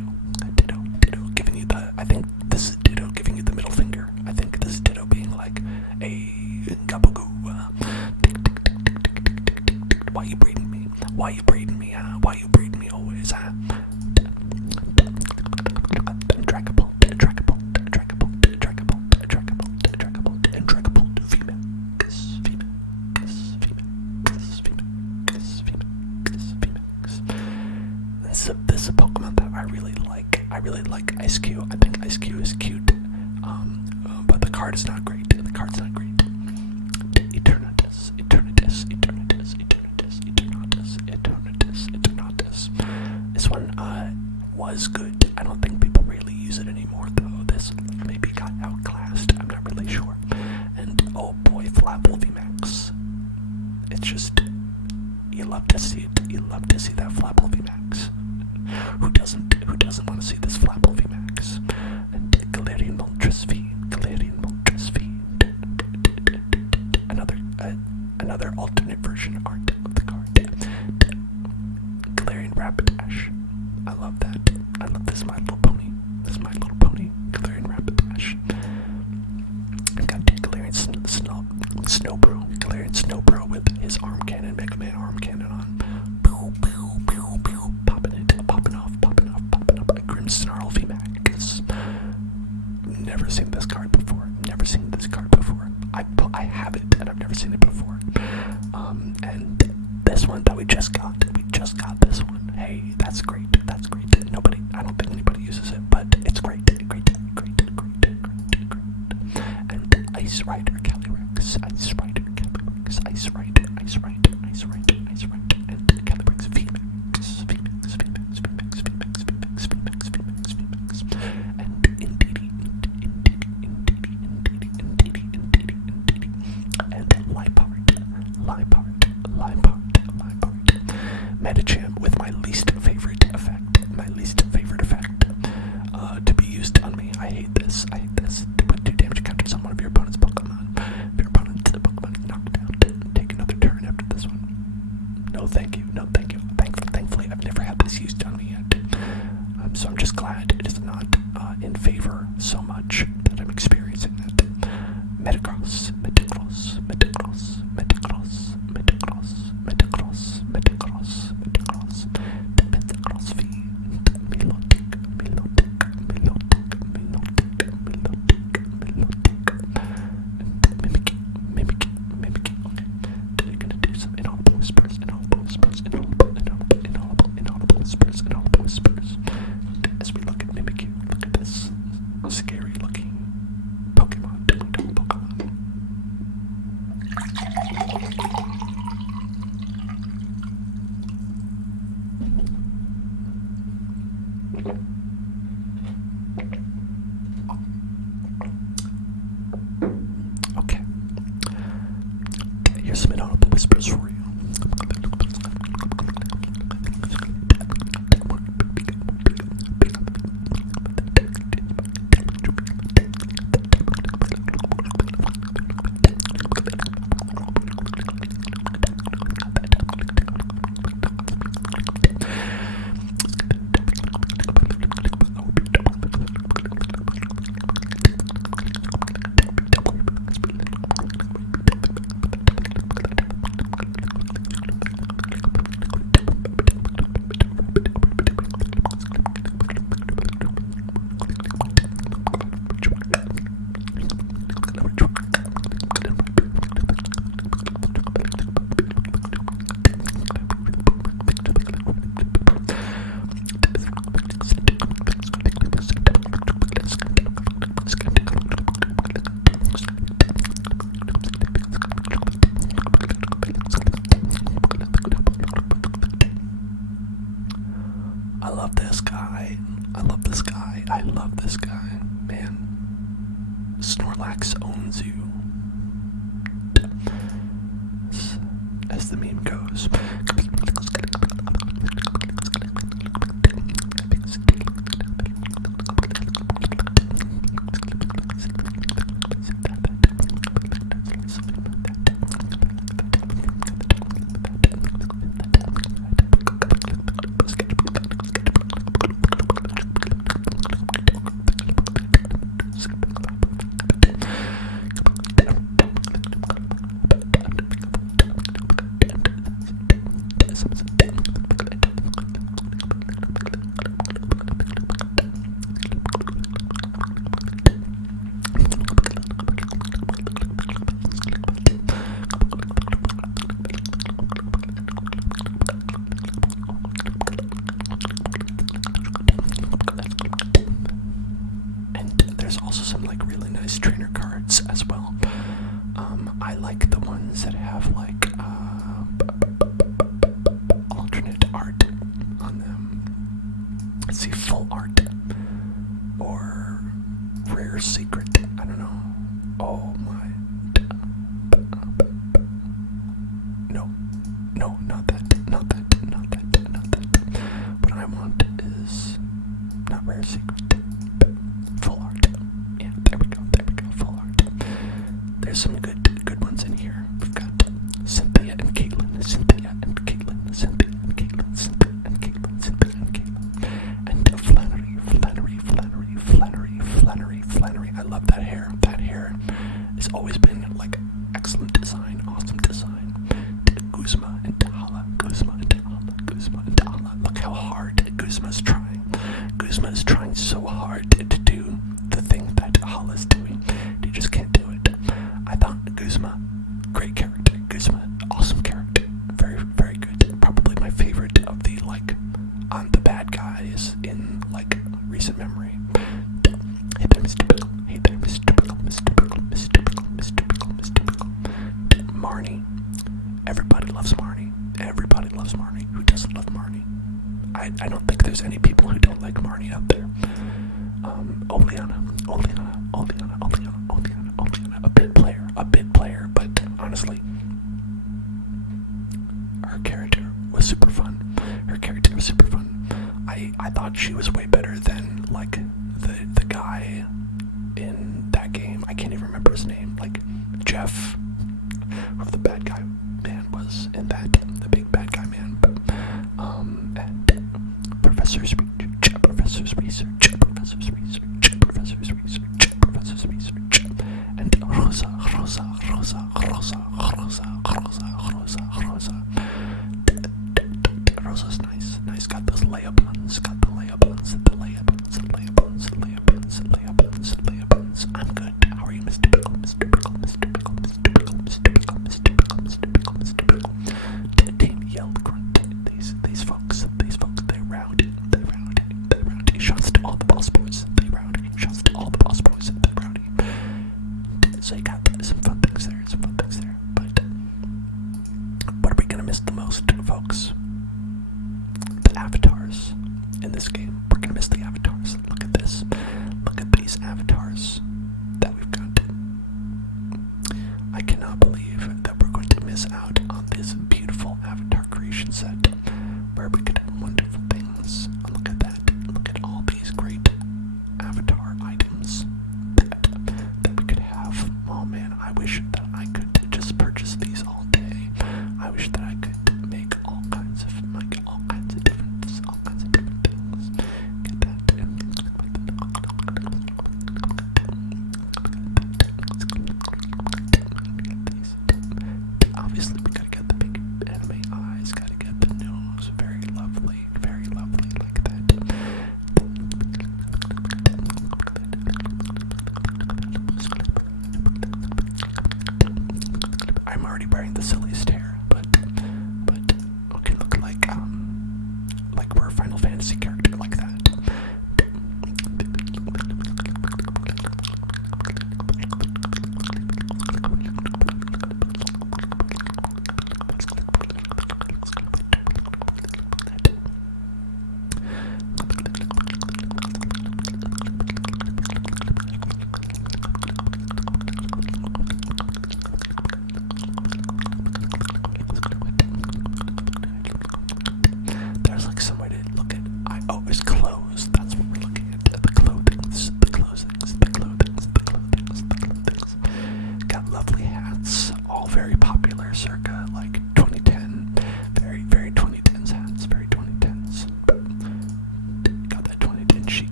Giving you I think this is Ditto giving you the middle finger. I think this is Ditto being like a gabagoo. Why you breeding me? Why you breeding me always? Dragapult, and Dragapult, female. This is a Pokemon that I really like. I really like Ice Cube. I think Ice Cube is cute. But the card is not great. Eternatus. This one was good. I don't think people really use it anymore, though. This maybe got outclassed. I'm not really sure. And oh boy, Flapple VMAX. It's just, you love to see it. You love to see that Flapple VMAX. Who doesn't want to see this Flapple VMAX? And Galarian Moltres V. Another alternate version art of the card. Galarian Rapidash. I love that. I love this My Little Pony. Galarian Rapidash. I got Galarian Snowbro with his arm cannon, Mega Man arm cannon on. Popping off. A Grimmsnarl VMAX. Never seen this card before. I have it, and I've never seen it before. And this one that we just got this one. Hey, that's great. I don't think anybody uses it, but it's great. And Ice Rider Calyrex, and Calyrex VMAX, and Indeedee, and Liepard. Medicham with my least favorite effect. To be used on me. I hate this. To put 2 damage counters on one of your opponent's Pokemon. If your opponent's Pokemon is knocked out, take another turn after this one. No thank you. Thankfully, I've never had this used on me yet. So I'm just glad it is not in favor so much that I'm experiencing that. Metagross V, Milotic, Mimic. Okay, they're gonna do some inaudible whispers. As we look at Mimikyu, look at this scary looking Pokemon. Okay. Here's some inaudible whispers for you. Zoo. As the meme goes. Also some like really nice trainer cards as well. I like the ones that have like alternate art on them. Let's see, full art or rare secret. I don't know. Oh my. No, not that. What I want is not rare secret. Full art. Yeah, there we go, full art. There's some good ones in here. We've got Cynthia and Caitlin, and Flannery. I love that hair. That hair has always been like excellent design, awesome design. Guzma and Tahala. Look how hard Guzma's trying. Guzma is trying so hard to do the thing that Hala's doing. He just can't do it. I thought Guzma, great character. Guzma, awesome character. Very, very good. Probably my favorite of the the bad guys in recent memory. Hey there, Mr. Pickle. Marnie. Everybody loves Marnie. Who doesn't love Marnie? I don't think there's any people who don't like Marnie out there. Oleana. A bit player, but honestly, her character was super fun. I thought she was way better than the guy in that game. I can't even remember his name. Jeff, who the bad guy man was in that, the big bad guy man. And Professor's research, and Rosa. Rosa's nice. Got those layup ones. I'm good. How are you, Mr. Pickle? Team yelled grunt. These folks, they're rowdy. Shots to all the boss boys. They rowdy. So you got some fun things there. But what are we gonna miss the most, folks? The avatars in this game. We're gonna miss the avatars. Look at this. Look at these avatars that we've got. I cannot believe that we're going to miss out on this beautiful avatar creation set where we could have wonderful things. Look at that. Look at all these great avatar items that we could have. Oh man, I wish that I could just purchase these all day. I wish that I could make all kinds of different things. Get that. Obviously, we gotta get the big anime eyes, gotta get the nose, very lovely like that. I'm already wearing the silliest hair, but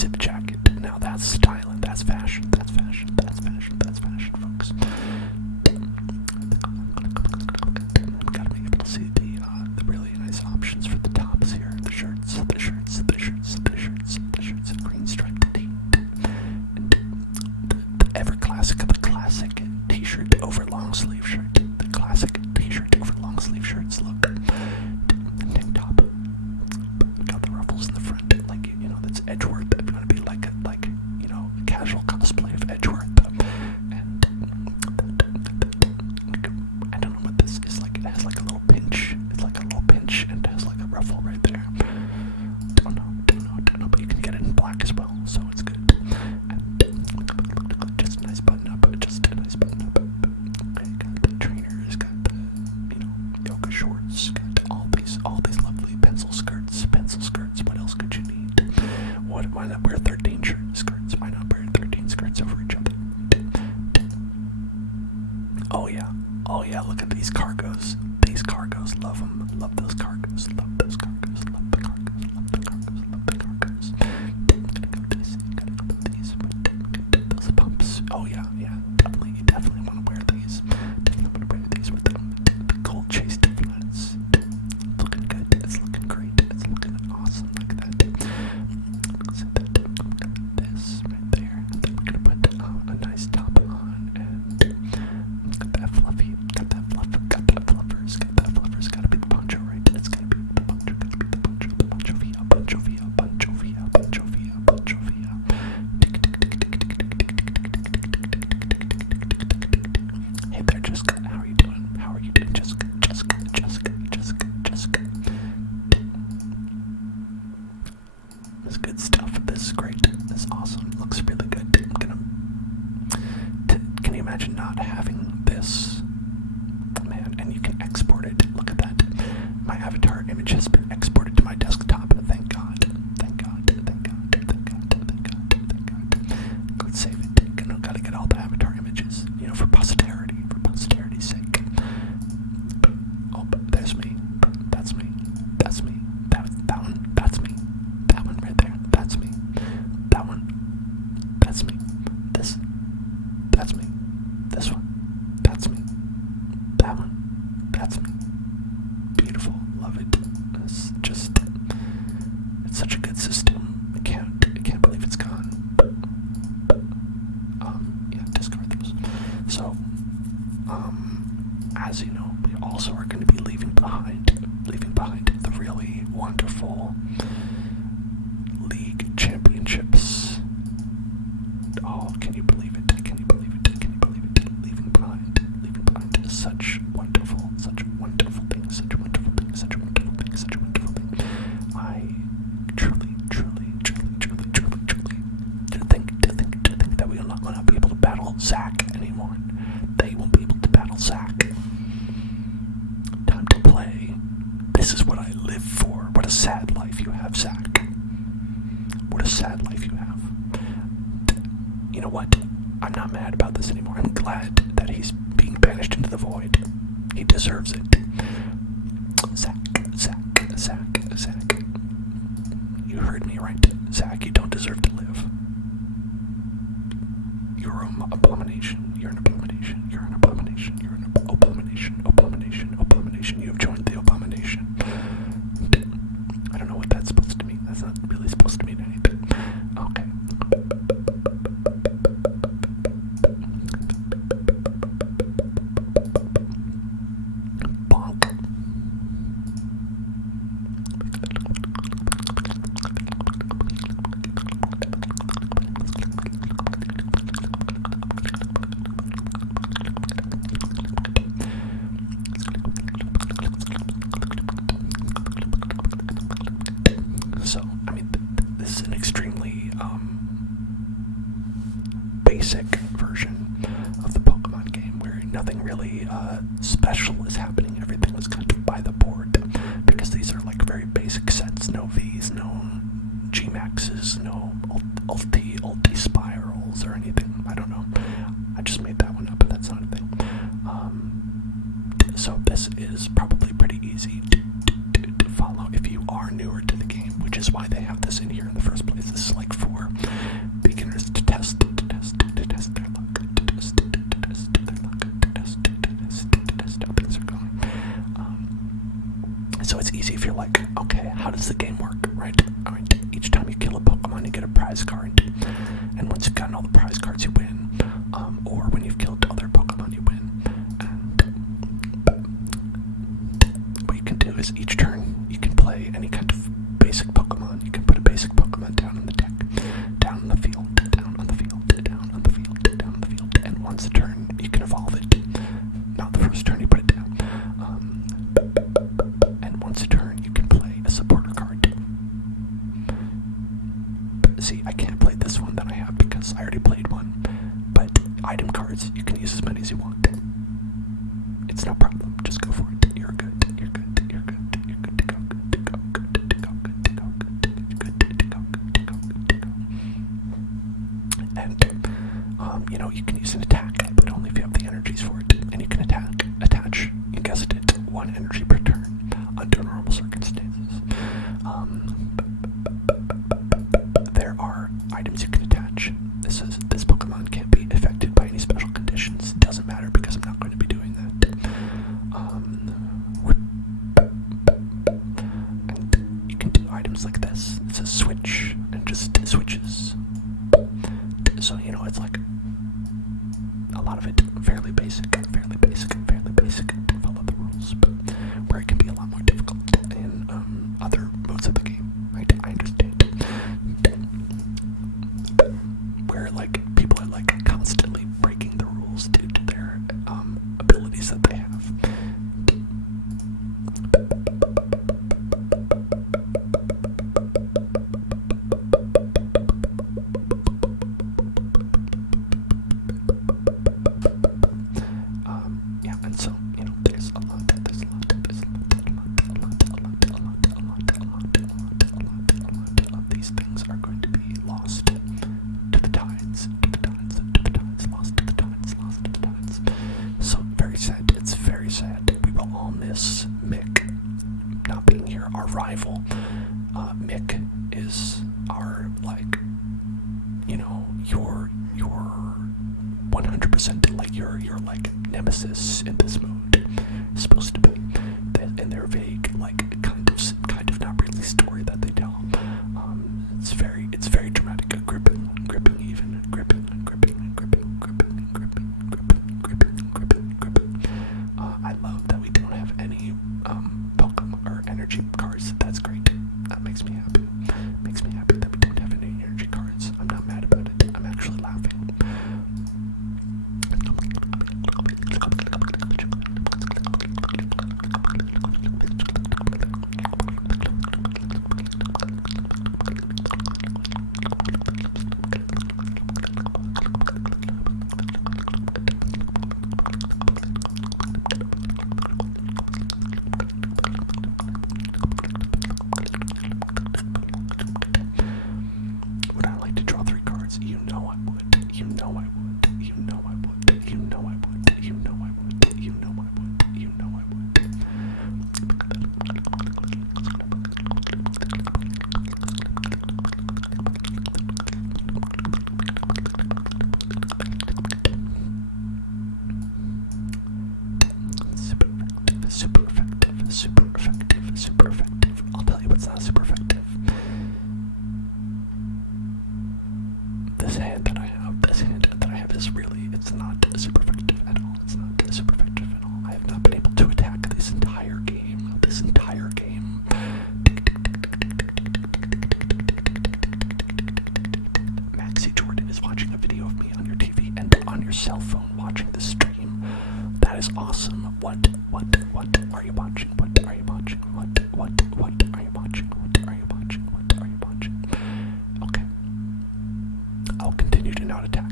zip jacket. Now that's styling, that's fashion, that's fashion, that's fashion, that's fashion, folks. Gotta be able to see the really nice options for the tops here. The shirts, the shirts, the shirts, the shirts, the shirts, green striped tee. And the ever classic of the classic t-shirt over long sleeve shirt. The classic t-shirt over long sleeve shirts look. The tank top. Got the ruffles in the front, like, you know, that's Edgeworth. If you want to be like, you know, a casual cosplay of Edgeworth. And I don't know what this is like. It has like a little pinch. It's like a little pinch and it has like a ruffle right there. Don't know, but you can get it in black as well, so it's good. And just a nice button up, just a nice button up. Okay, got the trainers, got the, you know, yoga shorts, got all these lovely pencil skirts. What else could you need? Why not wear 13 skirts? Why not wear 13 skirts over each other? Oh yeah, look at these cargos. These cargos, love them. Love those cargos. Love those cargos. Love the cargos. Love the cargos. Love the cargos. Gotta go with these. Those pumps. Oh yeah. Definitely want to wear these. Definitely want to wear these with them. The gold chased flats. It's looking good. It's looking great. It's looking awesome like that. So this right there. And then we're gonna put a nice top on and got that fluffy. Got that fluffers. Got that fluffers. Gotta be the poncho, right? It's gotta be the poncho. Gotta be the poncho. The poncho via. Hey there, Jessica. How are you doing? Jessica. This is good stuff. This is great. This is awesome. Looks really good. Can you imagine not having this? Man, and you can export it. Look at that. My avatar image has been exported to my desktop. Thank God. Let's save it. Gotta get all the avatar images, you know, for posterity's sake. Oh, but there's me. That's me. That one. That's me. That one right there. That's me. That one. That's me. This. That's me. This one. That's me. That one. That's me. Beautiful. Love it. It's such a good system. I can't believe it's gone. Yeah, discard those. So, as you know, we also are going to be leaving behind the really wonderful league championships. Oh, can you believe it? Leaving behind such wonderful things. I truly to think that we will not be able to battle Zach anymore. They won't be able to battle Zach. Time to play. This is what I live for. What a sad life you have, Zach. What a sad life you have. You know what? I'm not mad about this anymore. I'm glad that he's being banished into the void. He deserves it. Zach. You heard me right. Zach, you don't deserve to live. You're an abomination. You're an abomination. You have joined the abomination. I don't know what that's supposed to mean. That's not really supposed to mean anything. Okay. Bonk. So, I mean, this is an extremely basic version of the Pokemon game where nothing really special is happening. Everything was kind of by the board because these are like very basic sets. No Vs, no G-Maxes, no ulti spirals or anything. I don't know. I just made that one up, but that's not a thing. So this is probably pretty easy to follow if you are newer to the game, which is why they have this in here in the first place. This is like for how does the game work, right? Alright, each time you kill a Pokemon, you get a prize card. And once you've gotten all the prize cards, you win. Or when you've killed other Pokemon, you win. And what you can do is each turn, you can play any kind of basic Pokemon. You can put a basic Pokemon down on the deck, down on the field, down on the field, down on the field, down on the field. And once a turn, you can evolve it. Not the first turn you put it down. And once a turn, you can play a supporter card. See, I can't play this one that I have because I already played one. But item cards, you can use as many as you want. It's no problem. Just go for it. You're good. You're good. You're good. You're good to go. Good to go. Good to go. Good to go. Good to go. Good to go. Good to go. Good to go. And you can use an attack, but only if you have the energies for it. And you can attach, you guessed it, 1 energy per turn under normal circumstances. There are items you can attach. This Pokemon can't be affected by any special conditions. It doesn't matter because I'm not going to be doing that. And you can do items like this. It says switch and just switches. So it's like a lot of it fairly basic. Follow the rules, but where it can be a lot more difficult in other modes of the game. Right? I understand. Where people are constantly breaking the rules due to their abilities that they have. And so there's a lot. These things are going to be lost to the tides, lost to the tides. So very sad. It's very sad. We will all miss Mick not being here. Our rival, Mick, is our your 100% your nemesis in this mode. It's supposed to be. And their vague kind of not really story that they tell. It's very dramatic. Gripping. I love that we don't have any Pokemon or energy cards. That's great. That makes me happy. Makes me happy that we don't have any energy cards. I'm not mad about it. I'm actually laughing. Would I like to draw 3 cards? You know I would. Super effective. I'll tell you what's not super effective. This hand that I have is really, it's not super effective at all. It's not super effective at all. I have not been able to attack this entire game. Maxie Jordan is watching a video of me on your TV and on your cell phone watching the stream. That is awesome. What are you watching? What are you watching? What are you watching? Okay. I'll continue to not attack.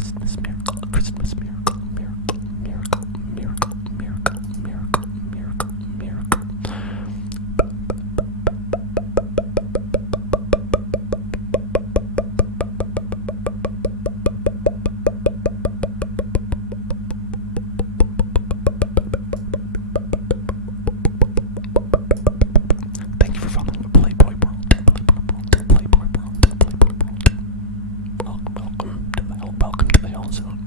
Christmas miracle, Christmas miracle, miracle, miracle, miracle, miracle, miracle, miracle, miracle. Thank you for following the Playboy World. Playboy World. Welcome to the Hell Zone.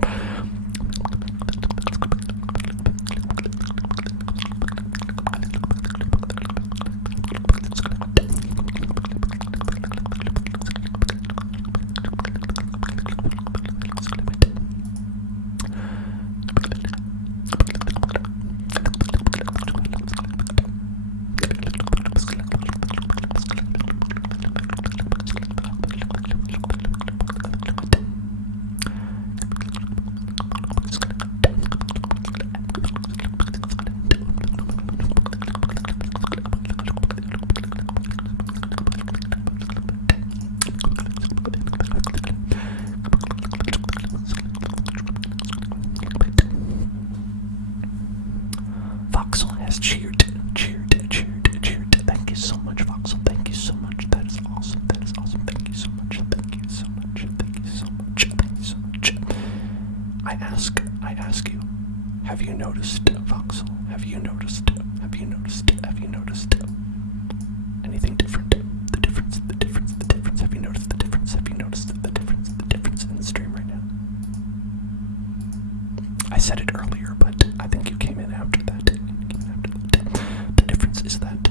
Voxel has cheered. Thank you so much, Voxel. Thank you so much. That is awesome. Thank you so much. I ask you, have you noticed, Voxel? Have you noticed anything different? The difference. Have you noticed the difference? The difference in the stream right now? I said it earlier, but I think you came in after that. The difference is that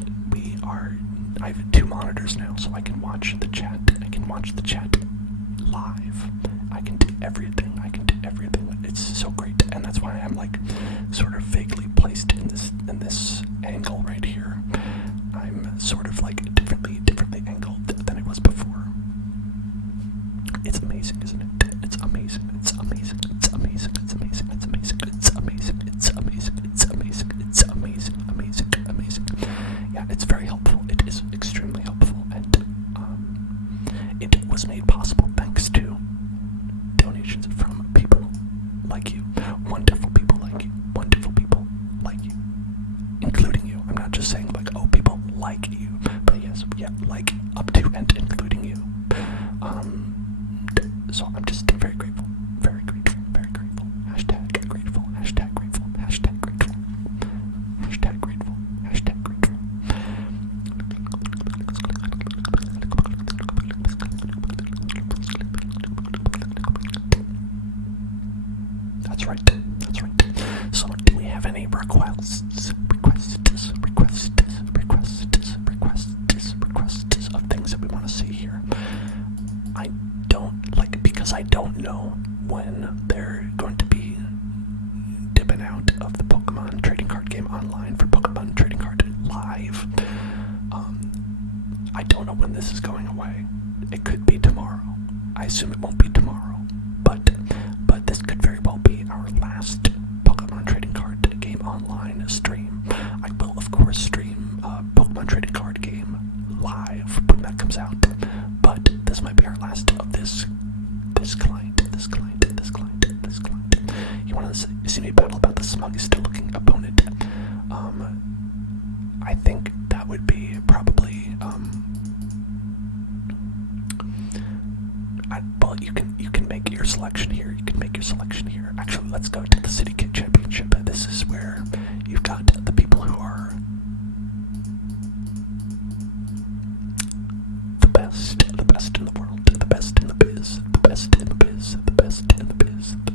I have 2 monitors now, so I can watch the chat. I can watch the chat live. I can do everything. It's so great, and that's why I'm like sort of vaguely placed in this angle right here. I'm sort of like differently angled than I was before. It's amazing, isn't it? It's amazing. Yeah, it's very helpful. It is extremely helpful, and it was made possible thanks to donations from people like you, wonderful people like you, including you. I'm not just saying like, oh, people like you, but yes, yeah, like up to and including you. So I'm just very grateful. Hashtag grateful. That's right. So, do we have any requests of things that we want to see here? Because I don't know when they're going to be dipping out of the Pokemon trading card game online for Pokemon Trading Card Live. I don't know when this is going away. It could be tomorrow. I assume it won't be tomorrow, but this could very well be our last Pokemon Trading Card Game Online stream. I will, of course, stream Pokemon Trading Card Game Live when that comes out, but this might be our last of this client. You want to see me battle about the smuggest looking opponent? I think that would be probably well, you can make your selection here. Actually, let's go to the City Kid Championship. This is where you've got the people who are the best in the world, the best in the biz, the best in the biz, the best in the biz, the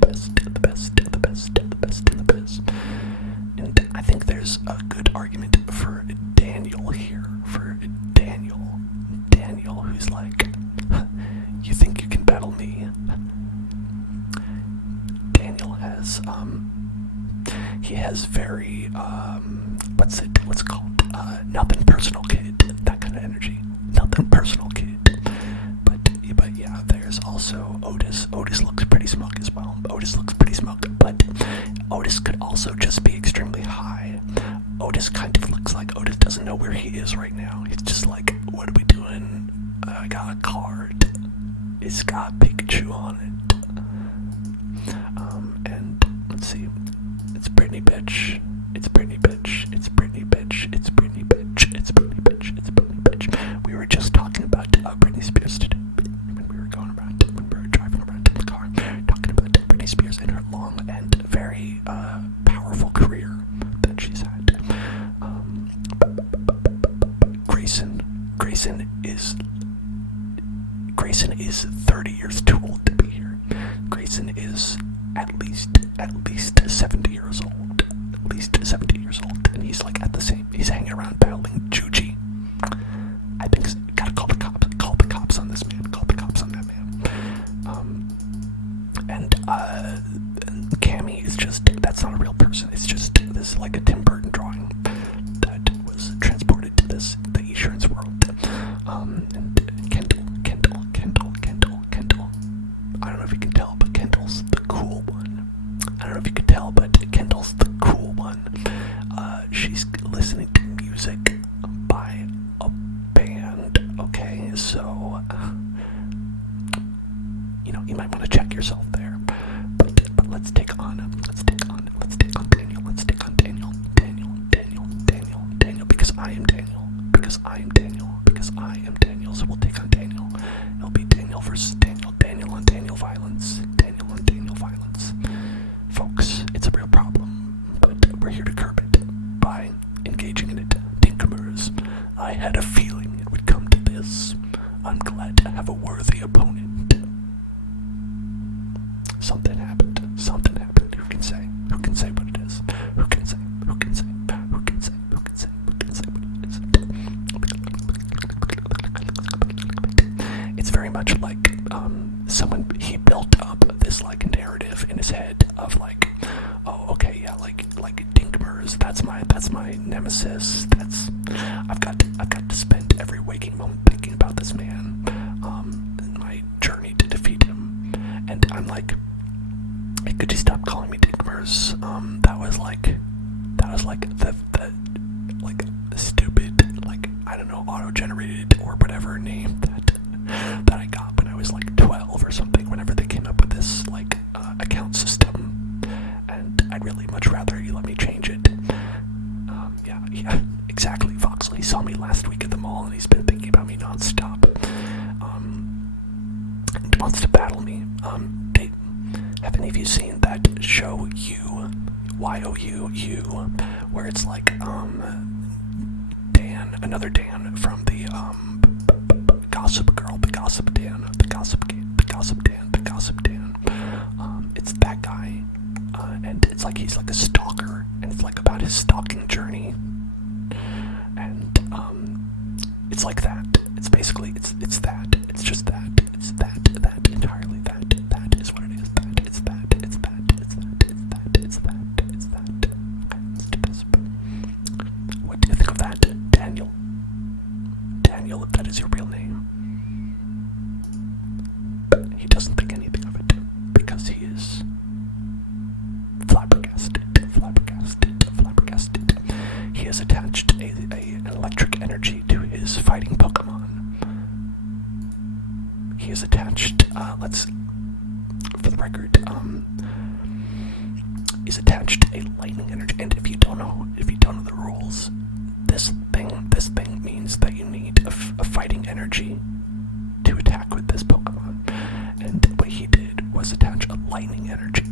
best in the biz. And I think there's a good argument for Daniel here, Daniel, who's like, you think you can battle me? Daniel has, he has very, what's it called? Nothing personal, kid. That kind of energy. Nothing personal, kid. But yeah, there's also Otis. Otis looks pretty smug as well. But Otis could also just be extremely high. Otis kind of looks like Otis doesn't know where he is right now. He's just like, what are we doing? I got a card. It's got Pikachu on it. at least 70 years old. At least 70 years old. And he's like he's hanging around battling Juji. I think gotta call the cops. Call the cops on this man. Call the cops on that man. And Cammy is that's not a real person. It's just this like a Tim Burton drawing that was transported to the insurance world. And Kendall. I don't know if you can tell, but Kendall's the cool one. I don't know if you can tell, but Kendall's the cool one. She's listening to music by a band. Okay, so you might want to check yourself there. But let's take on Daniel, because I am Daniel. So we'll take on Daniel. It'll be Daniel versus Daniel on Daniel violence. Folks, it's a real problem, but we're here to curb it by engaging in it. Tinkamers, I had a feeling it would come to this. I'm glad to have a worthy opponent. Something happened. Who can say what it is? Who can say what it is? It's very much like he built up this like narrative in his head of like, oh okay, yeah, like Dinkmers, that's my nemesis. I've got to spend every waking moment thinking about this man, and my journey to defeat him. And I'm like, hey, could you stop calling me Dinkmers? That was like the like stupid, like, I don't know, auto-generated or whatever name that I got when I was like 12 or something, whenever they came up with this like account system, and I'd really much rather you let me change it. Yeah, exactly. Voxley saw me last week at the mall and he's been thinking about me nonstop. And wants to battle me. Have any of you seen that show You, where it's like another Dan from the Gossip Girl, the Gossip Dan. It's that guy, and it's like he's like a stalker, and it's like about his stalking journey, and it's like that. It's basically it's that. It's just that. It's that entirely. That is what it is. It's that. Okay, let's do this. What do you think of that, Daniel? Daniel, if that is your real name. He doesn't think anything of it because he is flabbergasted. He has attached an electric energy to his fighting Pokemon. He has attached, for the record, is attached a lightning energy. And if you don't know the rules, this thing means that you need a fighting energy to attack with this Pokemon. And what he did was attach a lightning energy,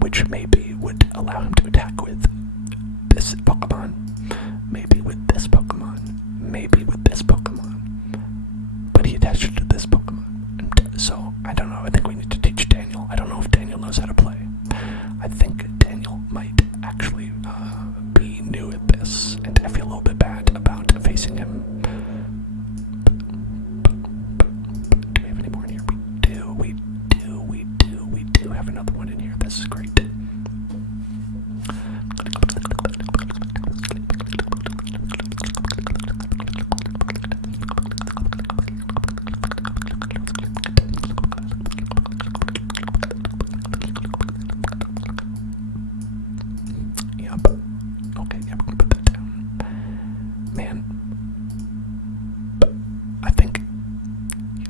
which maybe would allow him to attack with this Pokemon, maybe with this Pokemon, but he attached it to this Pokemon. And so, I don't know, I think we need to teach Daniel. I don't know if Daniel knows how to play. I think Daniel might actually be new at this, and I feel a little bit bad about facing him. Do we have any more in here? We do have another one in here. This is great.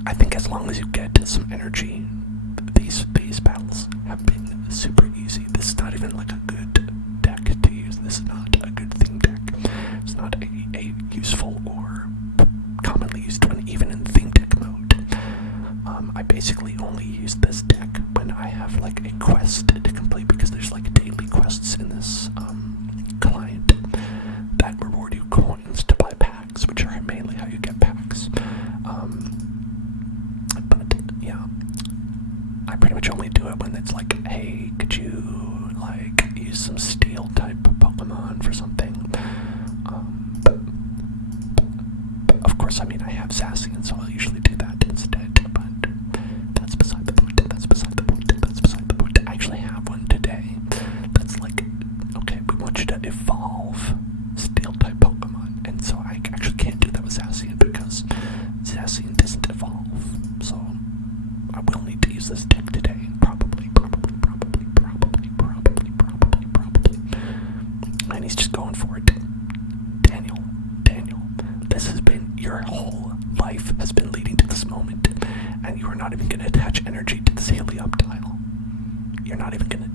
I think as long as you get some energy, these battles have been super easy. This is not even like a good deck to use. This is not a good theme deck. It's not a useful or commonly used one, even in theme deck mode. I basically only use this deck when I have like a quest to complete, because there's like daily quests in this client that reward you coins to buy packs, which are mainly how you get packs. But yeah, I pretty much only do it when it's like, hey, could you use some steel type Pokemon for something. Of course, I mean, I have Zacian, so I'll usually do that instead, but that's beside the point. That's beside the point. That's beside the point. I actually have one today that's like, okay, we want you to evolve steel type Pokemon, and so I actually can't do that with Zacian because Zacian doesn't evolve, so I will need to use this deck today. Probably. And he's just going for it. Daniel, this has been your whole life has been leading to this moment, and you are not even going to attach energy to this helium tile. You're not even going to.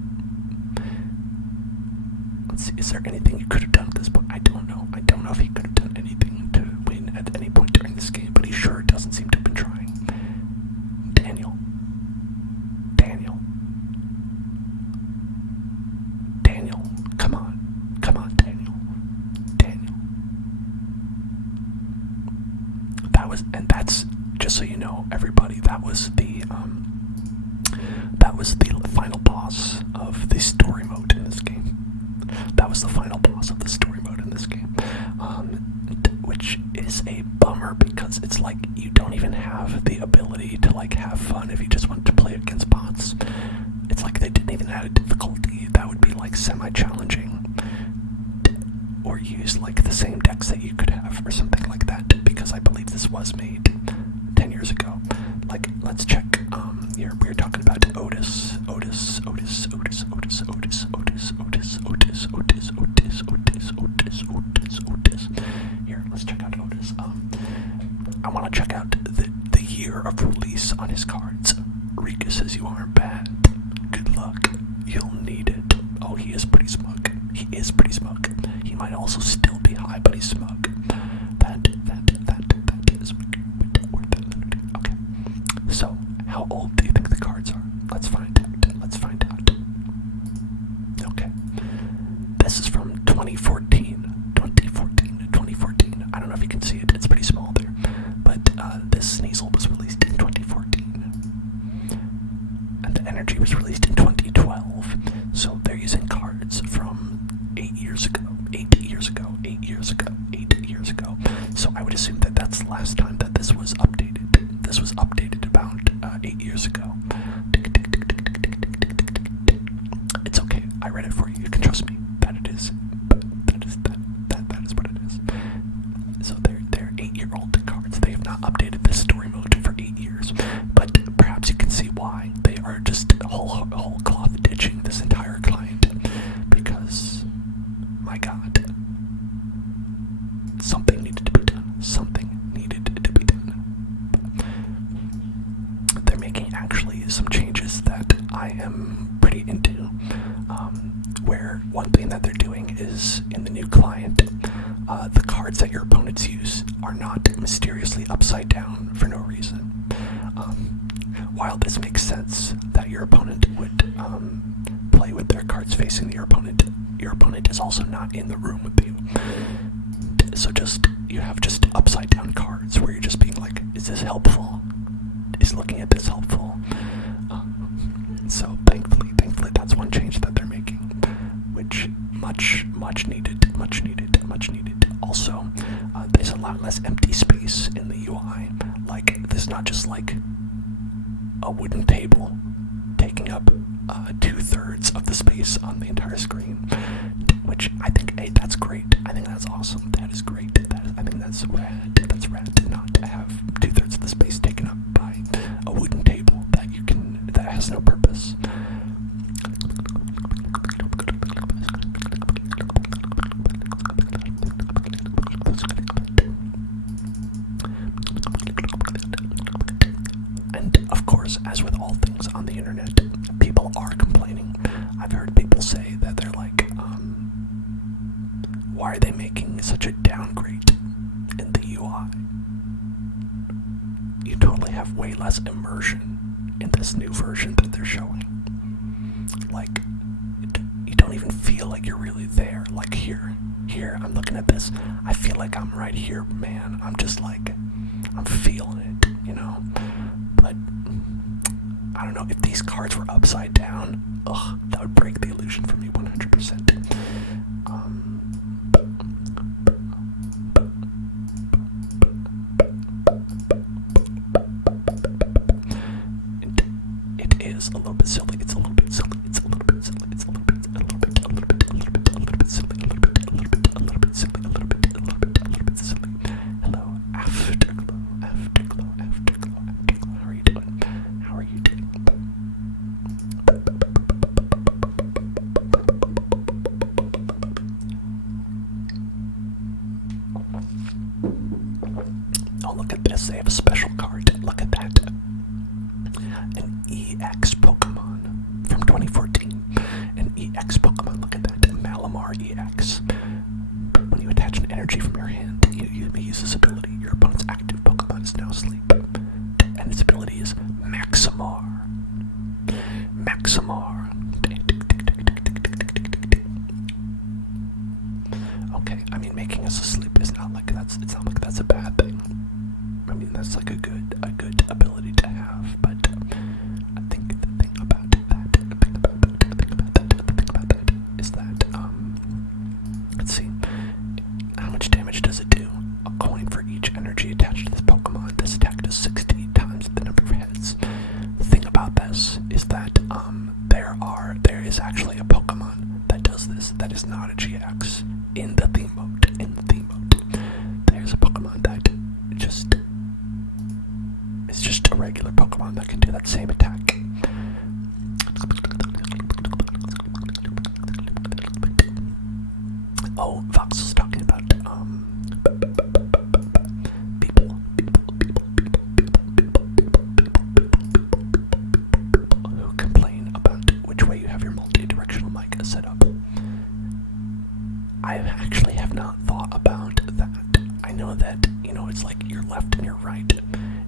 Let's see, is there anything you could have done at this point? I don't know. I don't know if he could have done anything to win at any point during this game, but he sure doesn't seem to have been trying. Daniel, come on, Daniel. And that's, just so you know, everybody, that was the final boss of the story mode in this game. Which is a bummer because it's like you don't even have the ability to like have fun if you just wanted to play against bots. It's like they didn't even add a difficulty that would be like semi-challenging, or use like the same decks that you could have or something like that, because I believe this was made 10 years ago. Like, let's check. Here we're talking about Otis. Here, let's check out Otis. I want to check out the year of release on his cards. Rika says you aren't bad. Good luck. You'll need it. Oh, he is pretty smug. He might also still be high, but he's smug. That is worth it. Okay. So, how old do you think the cards are? Let's find out. Okay. This is from 2014. I don't know if you can see it. It's pretty small there. But this Sneasel was released in 2014. And the Energy was released in 2012. So they're using cards from 8 years ago. So I would assume that that's the last time that this was updated. This was updated about 8 years ago. It's okay. I read it for you. You can trust me. That it is. That is what it is. So they're 8-year-old cards. They have not updated this story mode for 8 years. But perhaps you can see why they are just whole cloth ditching this entire client, because my God, something needed to be done. They're making actually some changes that I am pretty into. Where one thing that they're doing is in the new client, the cards that your opponents use are not mysteriously upside down for no reason. While this makes sense that your opponent would play with their cards facing your opponent is also not in the room with you. So you have just upside down cards where you're just being like, is this helpful? Is looking at this helpful? So thankfully that's one change that they're making, which much needed. Also, there's a lot less empty space in the UI. Like, there's not just like a wooden table taking up 2/3 of the space on the entire screen, which I think, hey, that's great. I think that's awesome. That is great. I think that's rad. That's rad to not have 2/3 of the space taken up by a wooden table that has no purpose. And of course, as with all things on the internet, people are complaining. I've heard people say that they're like, why are they making such a downgrade in the UI? You totally have way less immersion in this new version that they're showing. Like, you don't even feel like you're really there. Like here, I'm looking at this. I feel like I'm right here, man. I'm just like, I'm feeling it, you know? But I don't know, if these cards were upside down, that would break the illusion for me 100%. energy from your hand, you may use this ability. Your opponent's active Pokemon is now asleep, and its ability is Maximar. Maximar. Okay, I mean, making us asleep is not like that's. It's not like that's a bad thing. I mean, that's like a good ability to have. But I think the thing about that is that let's see, how much damage does it do? A coin for each energy attached to this Pokemon. This attack does 60 times the number of heads. The thing about this is that there is actually a Pokemon that does this. That is not a GX in the theme mode. There's a Pokemon that it's just a regular Pokemon that can do that same attack. Oh, Vox was talking about people who complain about which way you have your multi-directional mic set up. I actually have not thought about that. I know that, it's like your left and your right.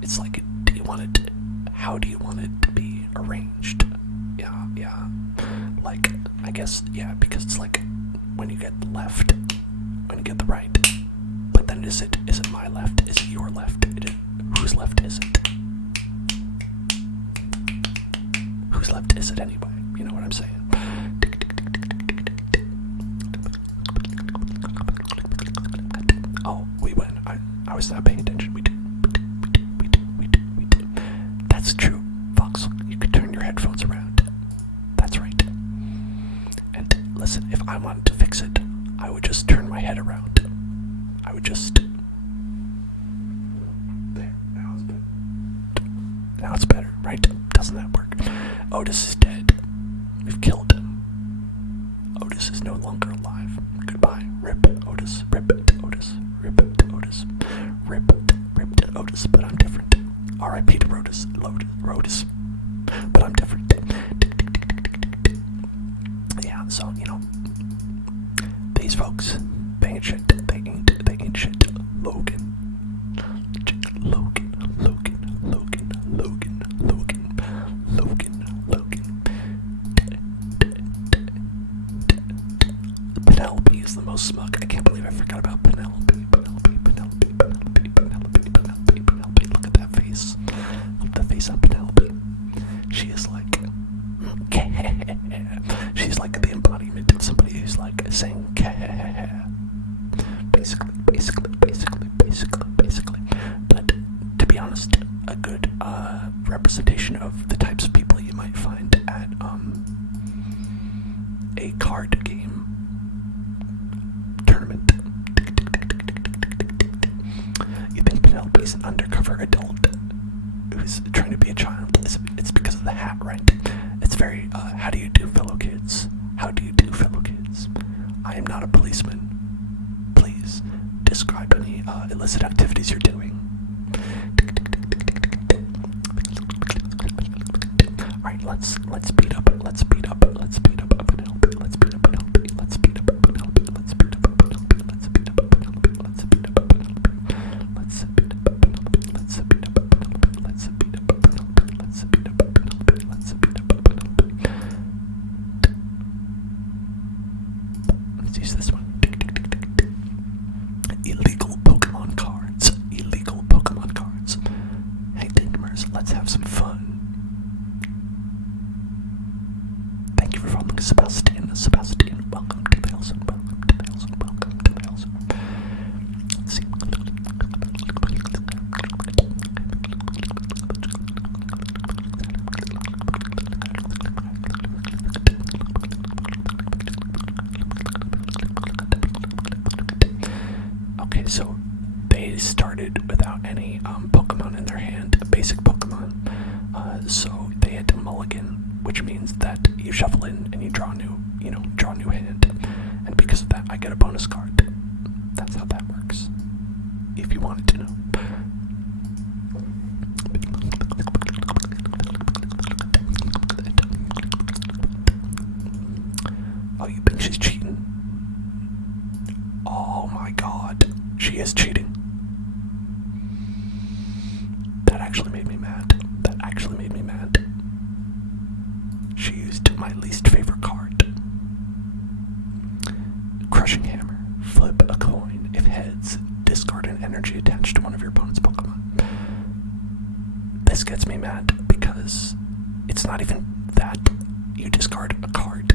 It's like, how do you want it to be arranged? Yeah. Like, I guess, yeah, because it's like, when you get the left, when you get the right, but then is it my left? Is it your left? Whose left is it? Whose left is it anyway? You know what I'm saying? Oh, we win. I was not paying attention. We do. That's true, Fox. You could turn your headphones around. That's right. And listen, if I wanted to fix it, I would just turn my head around. I would just... There. Now it's better, right? Doesn't that work? Otis is dead. We've killed him. Otis is no longer alive. Goodbye. Rip Otis. Rip it, Otis. Rip it, Otis. Rip it, Otis. But I'm different. R.I.P. to Rotis. But I'm different. Yeah, so, these folks, they ain't shit. They ain't shit. Logan. Penelope is the most smug. I can't believe I forgot about Penelope. Look at that face. Look at the face on Penelope. She is like, she's like the embodiment of somebody who's like saying, basically. But to be honest, a good representation of the types of people you might find at a card game tournament. You think Penelope's an undercover adult who's trying to be a child? It's because of the hat, right? It's very, how do you do, fellow kids? How do you do, fellow kids? I am not a policeman. Please describe any illicit activities you're doing. Alright, let's beat up Penelope. Let's beat up Penelope. Let's beat up Penelope. Let's beat up Penelope. Let's beat up Penelope. Let's beat up Penelope. Let's beat up Penelope. Let's beat up Penelope. Let's beat up Penelope. Let's beat up Penelope. Let's beat up Penelope. Let's beat up Penelope. Let's use this one. Illegal Pokemon cards. Illegal Pokemon cards. Hey, Tinkmers, let's have some fun. Thank you for following Sebastian. Welcome to the Elson. Welcome to the Elson. Let's see. Okay, so they started without any Pokemon in their hand, a basic Pokemon. So they had to mulligan, which means that you shuffle in and you draw a new hand. And because of that, I get a bonus card. That's how that works. If you wanted to know. Oh, you think she's cheating? Oh my god. She is cheating. That actually made me mad. That actually made me mad. She used my least favorite card. Crushing Hammer. Flip a coin. If heads, discard an energy attached to one of your opponent's Pokemon. This gets me mad because it's not even that you discard a card,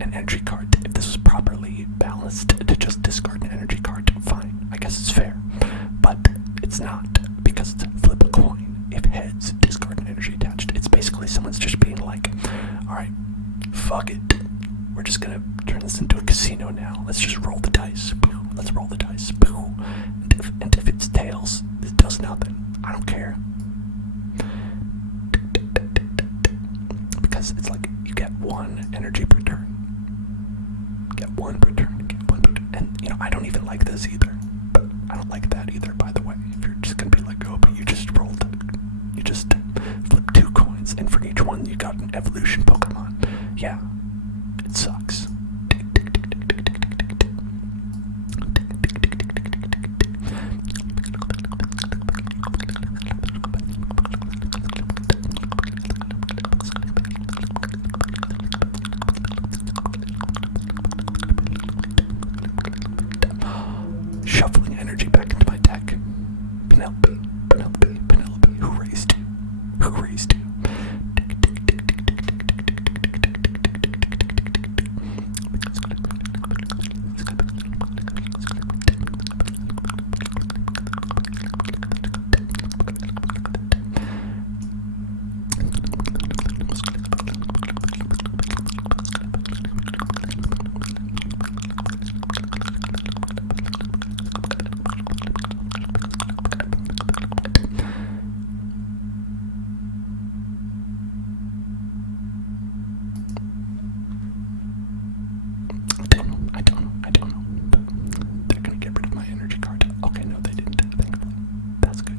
an energy card. If this was properly balanced to just discard an energy card, fine. I guess it's fair. But it's not, because it's flip a coin. If heads, discard an energy attached. It's basically someone's just being like, alright, fuck it. We're just gonna turn this into a casino now. Let's just roll the dice. Let's roll the dice. And if it's tails, it does nothing. I don't care. Because it's like you get one energy per turn. Get one per turn. And I don't even like this either. But I don't like that either, by the way. If you're just gonna be like, oh, but you just flip 2 coins, and for each one you got an evolution Pokemon. Yeah, it sucks. Shuffling energy back into my deck. Penelope. Who raised you? I don't know. But they're gonna get rid of my energy card. Okay, no, they didn't. Thankfully. That's good.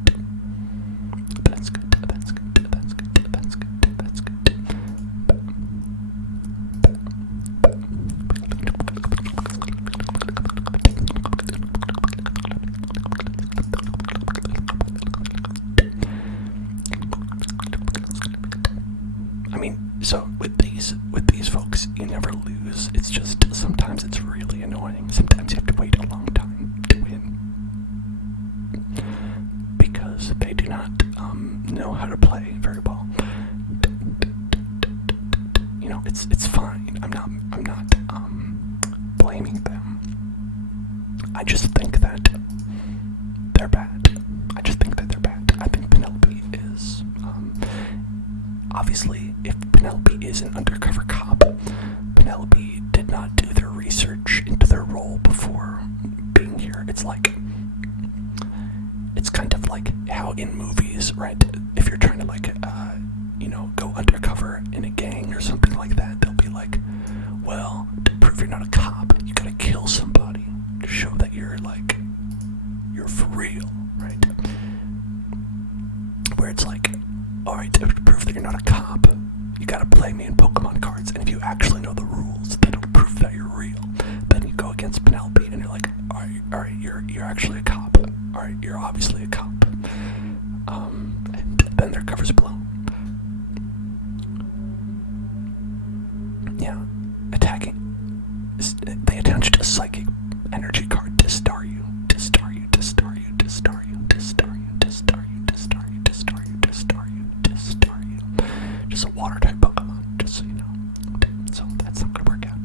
I mean, so with these folks, you never lose. It's just sometimes it's really annoying. Sometimes you have to wait a long time to win because they do not know how to play very well. It's fine. I'm not blaming them. I just think that they're bad. I think Penelope is obviously, if Penelope is an undercover cop, Penelope did not do their research into their role before being here. It's kind of like how in movies, right? If you're trying to go undercover in a gang or something like that, they'll be like, well, to prove you're not a cop, you gotta kill somebody to show that you're for real, right? Where it's like, alright, to prove that you're not a cop, you gotta play me in Pokemon cards, and if you actually know the rules that'll prove that you're real, then you go against Penelope and you're like, alright, you're actually a cop. Alright, you're obviously a cop. And then their cover's blown. Yeah. Attacking. They attached a psychic energy card to star you. Just a water type Pokemon, just so you know. So that's not gonna work out.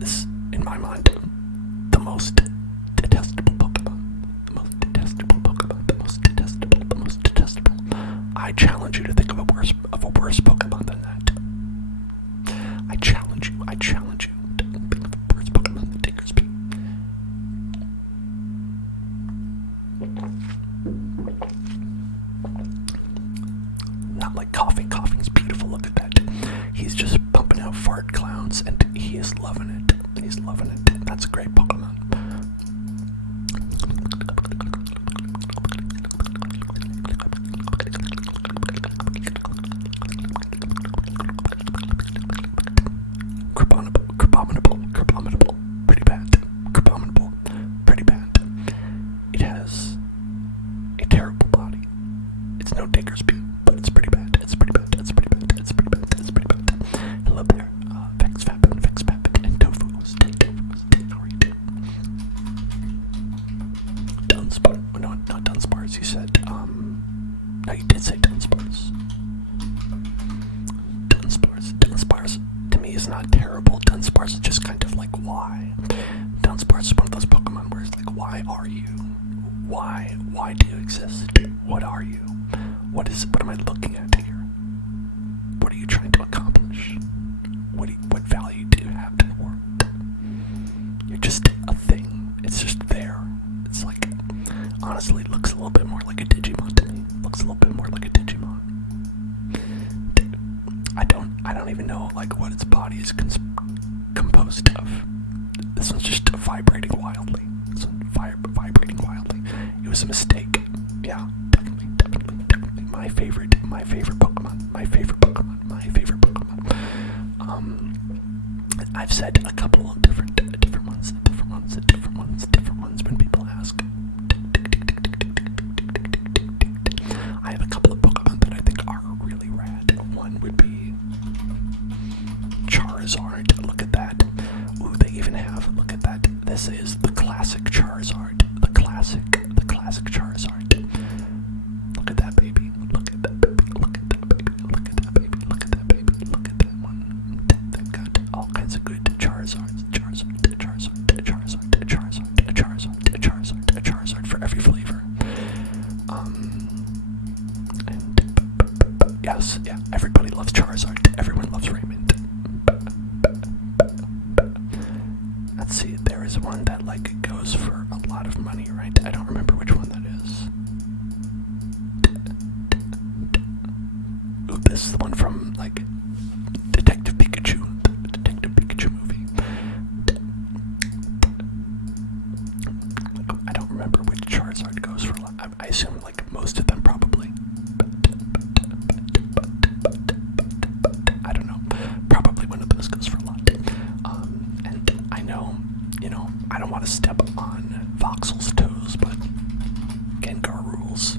is, in my mind, the most detestable Pokemon. The most detestable Pokemon. The most detestable. The most detestable. I challenge you to think of a worse Pokemon than that. I challenge you to think of a worse Pokemon than Diggersby. Not like coughing. Coughing's beautiful. Look at that. He's just pumping out fart clowns, and he is loving it. He's loving it. That's a great Pokemon. Crabominable. Pretty bad. Crabominable. Pretty bad. It has a terrible body. It's no Diggersby, but it's pretty bad. It's pretty bad. Hello there. Vex Fappin, and Tofu. How are you doing? Dunsparce. Oh, no, not Dunsparce. You said, no, you did say Dunsparce. Dunsparce to me is not terrible. Dunsparce is just kind of like, why? Dunsparce is one of those Pokemon where it's like, why are you? Why do you exist? What are you? What am I looking at here? What are you trying to accomplish? What value do you have to the world? You're just a thing. It's just there. It's like, honestly, it looks a little bit more like a Digimon to me. Looks a little bit more like a Digimon. I don't even know like what its body is composed of. This one's just vibrating wildly. Vibrating wildly. It was a mistake. Yeah, definitely. My favorite Pokemon. I've said a couple of different ones when people ask. I have a couple of Pokemon that I think are really rad. One would be Charizard. Look at that. Ooh, they even have, look at that. This is the classic Charizard. The classic Charizard. Look at that baby. Look at that baby. Look at that baby. Look at that baby. Look at that baby. Look at that one. They've got all kinds of good Charizards. Charizard for every flavor. Yes, yeah, everybody loves Charizard. Everyone loves Raymond. Let's see, there is one that like goes for a lot of money, right? I don't remember which one that is. Ooh, this is the one from like Detective Pikachu, the Detective Pikachu movie. I don't remember which Charizard goes for a lot. I assume like most of them probably. I don't know. Probably one of those goes for a lot. And I know, I don't want to step on Voxel's toes, but Gengar rules.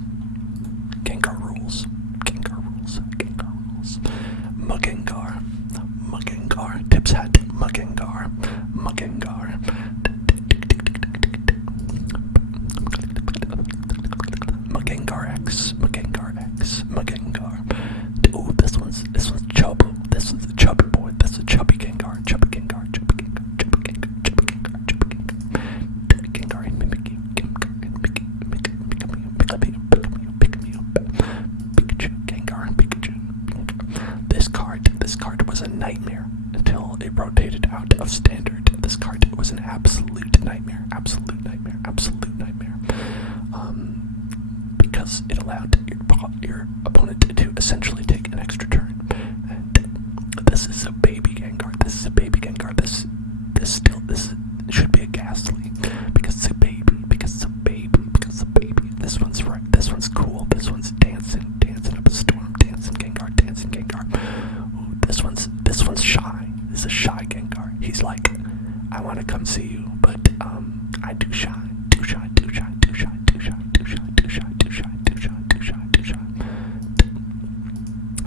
Mugengar. Tips hat. Mugengar. Mugengar X. Ooh, this one's chubby. This one's a chubby boy. That's a chubby Gengar. Gengar and Mimikyu. Pikachu. Gengar and Pikachu. This card was a nightmare until it rotated out of standard. This card was an absolute nightmare. Because it allowed your opponent to essentially take an extra turn. And this is a baby Gengar. This should be a Ghastly because it's a baby. This one's right. This one's cool. This one's dancing up a storm. Dancing Gengar. Ooh, this one's shy. This is a shy Gengar. He's like, I want to come see you, but I do shy.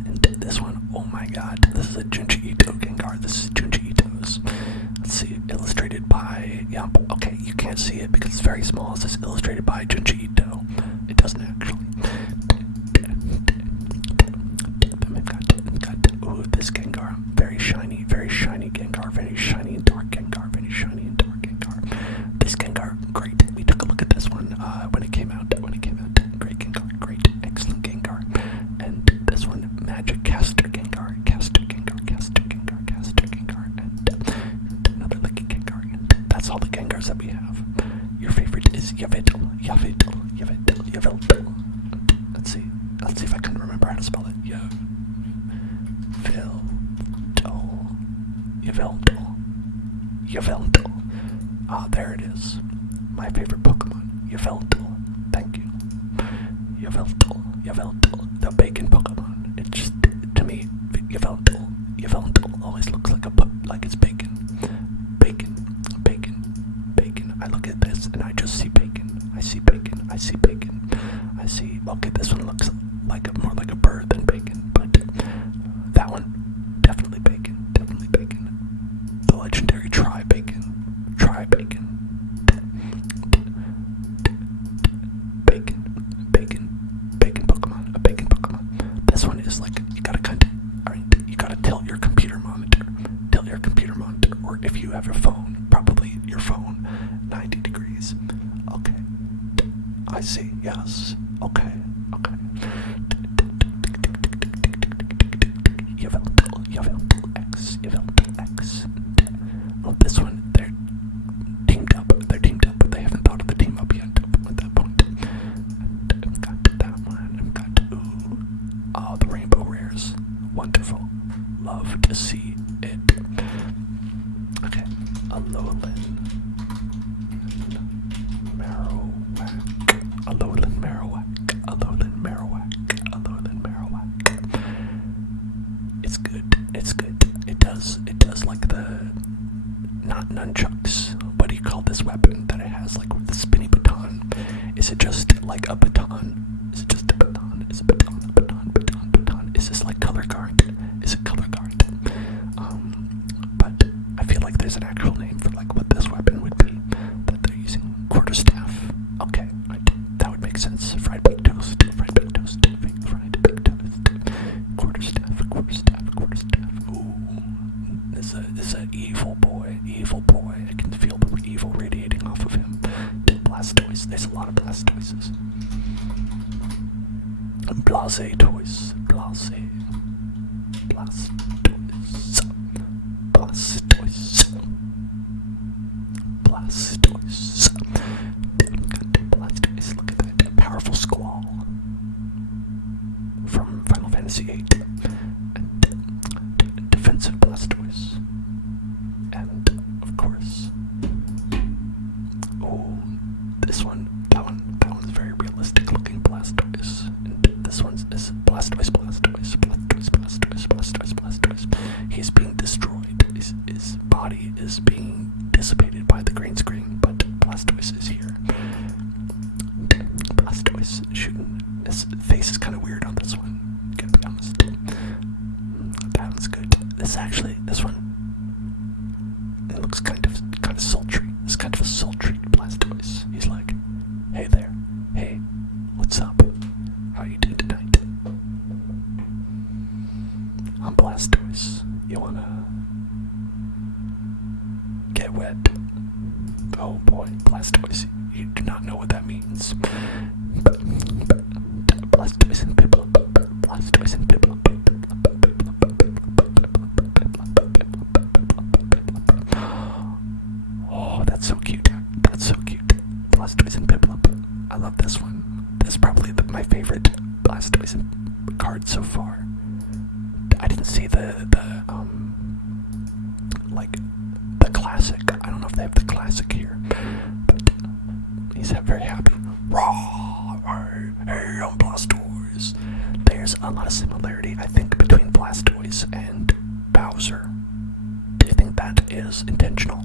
And this one, oh my god, this is a Junji Ito Gengar. This is Junji Ito's. Let's see, illustrated by, okay, you can't see it because it's very small. It says illustrated by Junji Ito. It doesn't actually. We've got ooh, this Gengar, very shiny Gengar, very shiny and dark Gengar. that we have. Your favorite is Yveltal. Let's see if I can remember how to spell it. Yveltal. Ah, there it is. My favorite Pokemon. Yveltal. Thank you. Yveltal. The bacon Pokemon. It just, to me, Yveltal always looks like it's bacon. Bacon. I look at this and I just see bacon. I see, okay, this one looks more like a bird than bacon, but that one, definitely bacon. The legendary Tri-Bacon. Bacon Pokemon, a bacon Pokemon. This one is like, you gotta tilt your computer monitor, or if you have your phone, probably your phone, 90 degrees. Okay, I see, yes, okay. Yveltal X. Oh, this one, they're teamed up, but they haven't thought of the team up yet at that point. I've got that one, oh, the rainbow rares. Wonderful. Love to see it. Okay, Alolan Marowak. It's good. It does like the, not nunchucks. What do you call this weapon that it has, like with the spinny baton? Is it just like a baton? Is it just a baton? Is it baton? Is this like color guard? Is it color guard? But I feel like there's an actual name for like what this weapon would be that they're using. Quarterstaff. Okay, that would make sense. Fried baked toast. Quarterstaff. Ooh, this is an evil boy. I can feel the evil radiating off of him. Blastoise. There's a lot of Blastoises. Blase toys. Blastoise. Look at that powerful squall from Final Fantasy VIII. And defensive Blastoise. And of course, that one is very realistic looking Blastoise. And this one is Blastoise. He's being destroyed. His body is being dissipated by the green screen, but Blastoise is here. Blastoise shooting. His face is kind of weird on this one, gotta be honest. That one's good. This one, it looks kind of sultry. It's kind of a sultry Blastoise. He's like, hey there. Hey, what's up? How you doing tonight? I'm Blastoise. You wanna get wet? Oh boy, Blastoise. You do not know what that means. Blastoise and Piplup. Oh, that's so cute. Blastoise and Piplup. I love this one. This is probably my favorite Blastoise card so far. I didn't see the classic. I don't know if they have the classic here, but he's very happy. Hey, I'm Blastoise. There's a lot of similarity, I think, between Blastoise and Bowser. Do you think that is intentional,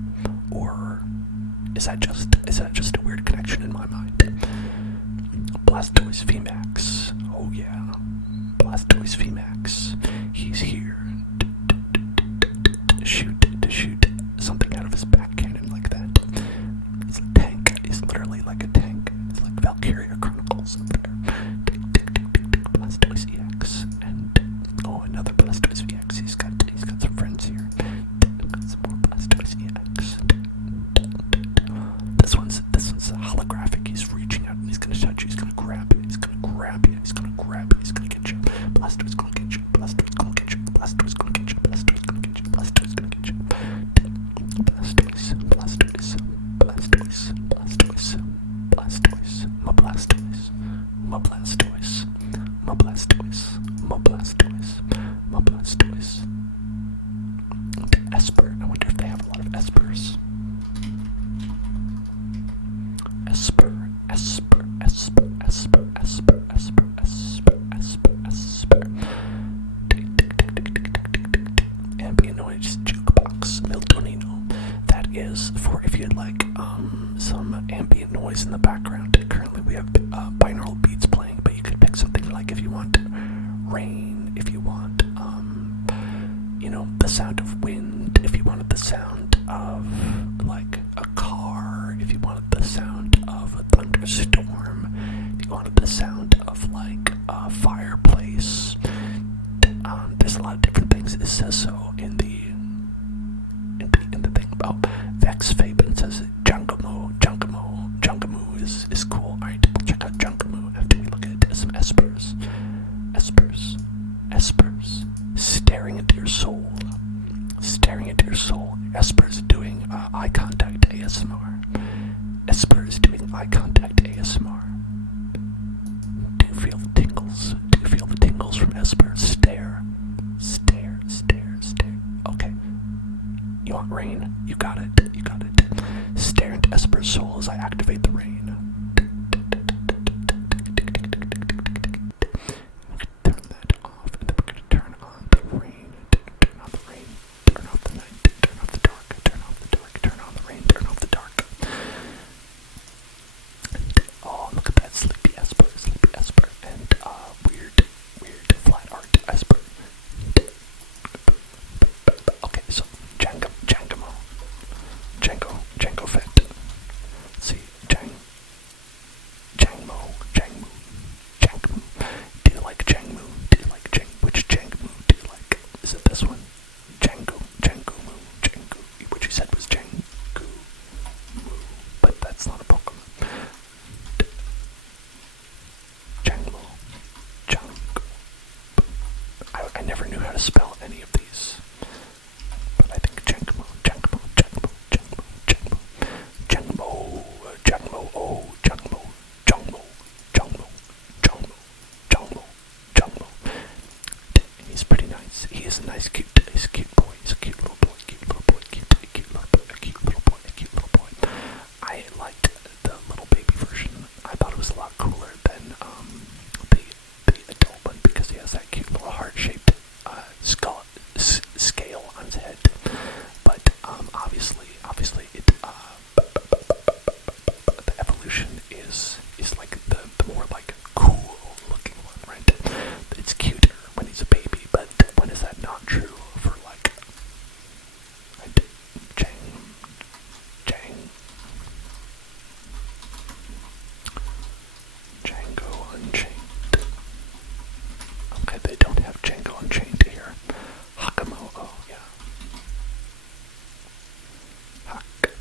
or is that just a weird connection in my mind? Blastoise VMAX. Oh yeah, Blastoise VMAX. He's here to shoot something out of his back cannon like that. He's a tank. He's literally like a tank. It's like Valkyria Chronicles up there. Blastoise EX, and another Blastoise VX. He's got some friends here. Got some more Blastoise EX. This one's holographic. He's reaching out and he's gonna touch you. He's gonna grab you. He's gonna get you. Blastoise gonna get you. Blastoise gonna get you. is for if you'd like some ambient noise in the background. Currently we have binaural beats playing, but you could pick something like if you want rain, if you want the sound of wind, if you wanted the sound of like a car, if you wanted the sound of a thunderstorm, if you wanted the sound of like a fireplace. There's a lot of different things. It says so in the thing about Vex Fabe. It says Jungamoo is cool. Alright, we'll check out Jungamoo after we look at some espers. Espers. Staring into your soul. Espers doing eye contact ASMR. Espers doing eye contact ASMR. Do you feel the tingles? Do you feel the tingles from Esper? Stare. Okay. You want rain? You got it. Stare into Esper's soul as I activate the rain. Turn that off, and then we're gonna turn on the rain. Turn on the rain. Turn off the night. Turn off the dark. Turn off the dark. Turn on the rain. Turn off the dark. Oh, look at that sleepy Esper, and weird flat art Esper. Okay, so Django Fett. Let's see, Jangmo. Do you like Jangmo? Which Jangmo do you like? Is it this one? Django Moo. Which you said was Django Moo, but that's not a Pokemon. Jangmo. I never knew how to spell any of these, but I think Jangmo. He's pretty nice. He is a nice, cute boy. He's a cute little boy. I liked the little baby version. I thought it was a lot cooler than the adult one because he has that cute little heart-shaped scale on his head. But obviously, it the evolution is like the more like cool looking one, right? It's cuter when he's a baby, but when is that not true for like Django Unchained? Okay, they don't have Django Unchained here. Hakamo, oh yeah. Hakamo.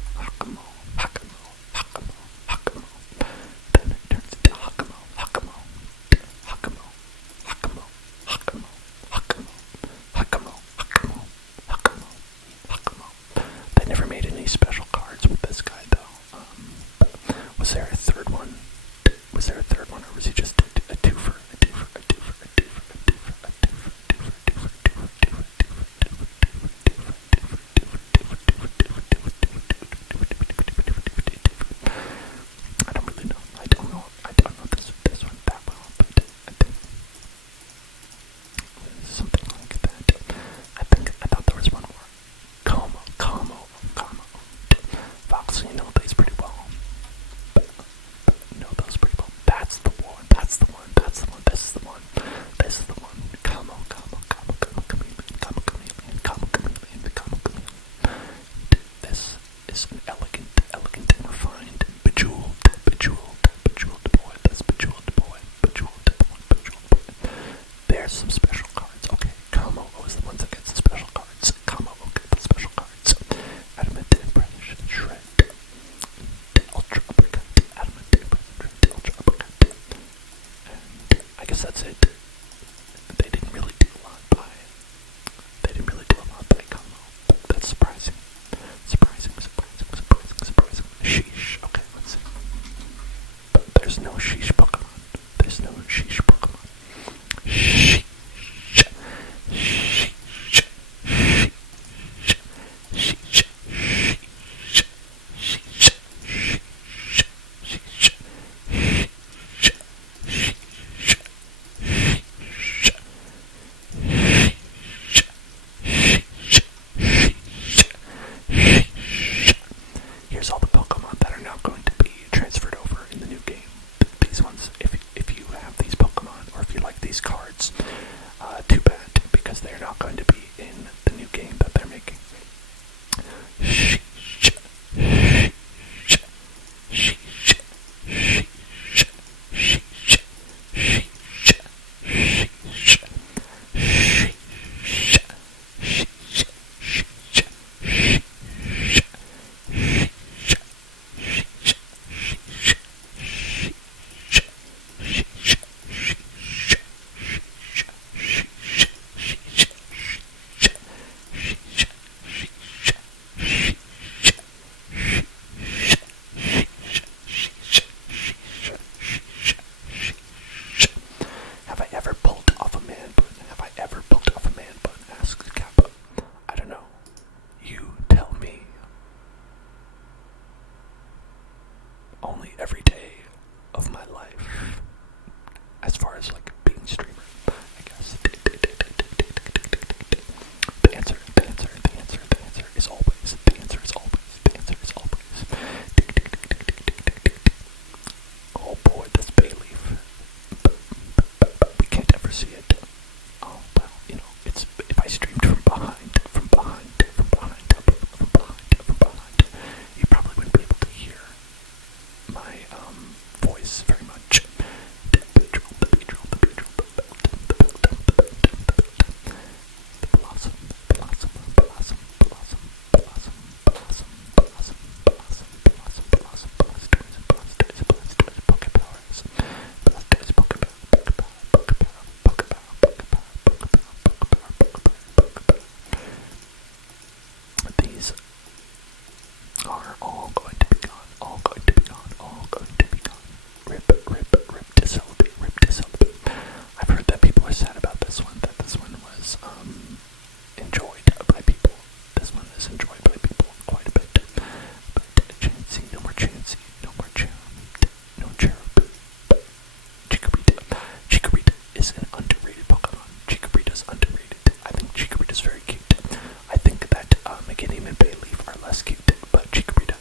definitely every day of my life. As far as like being a streamer, I guess. The answer is always. Oh boy, this bay leaf. We can't ever see it. Oh well, it's if I streamed from behind, you probably wouldn't be able to hear my voice very much. These are all going to be gone, all going to be gone, all going to be gone. Rip Disyllabate. I've heard that people are sad about this one, that this one was enjoyed by people. This one is enjoyed by people quite a bit. But Chansey, no more Chansey, no more Charmed, no Cherub. Chikorita is an underrated Pokemon. Chikorita's underrated. I think Chikorita's very cute. I think that Meganium and Bayleaf are less cute, but Chikorita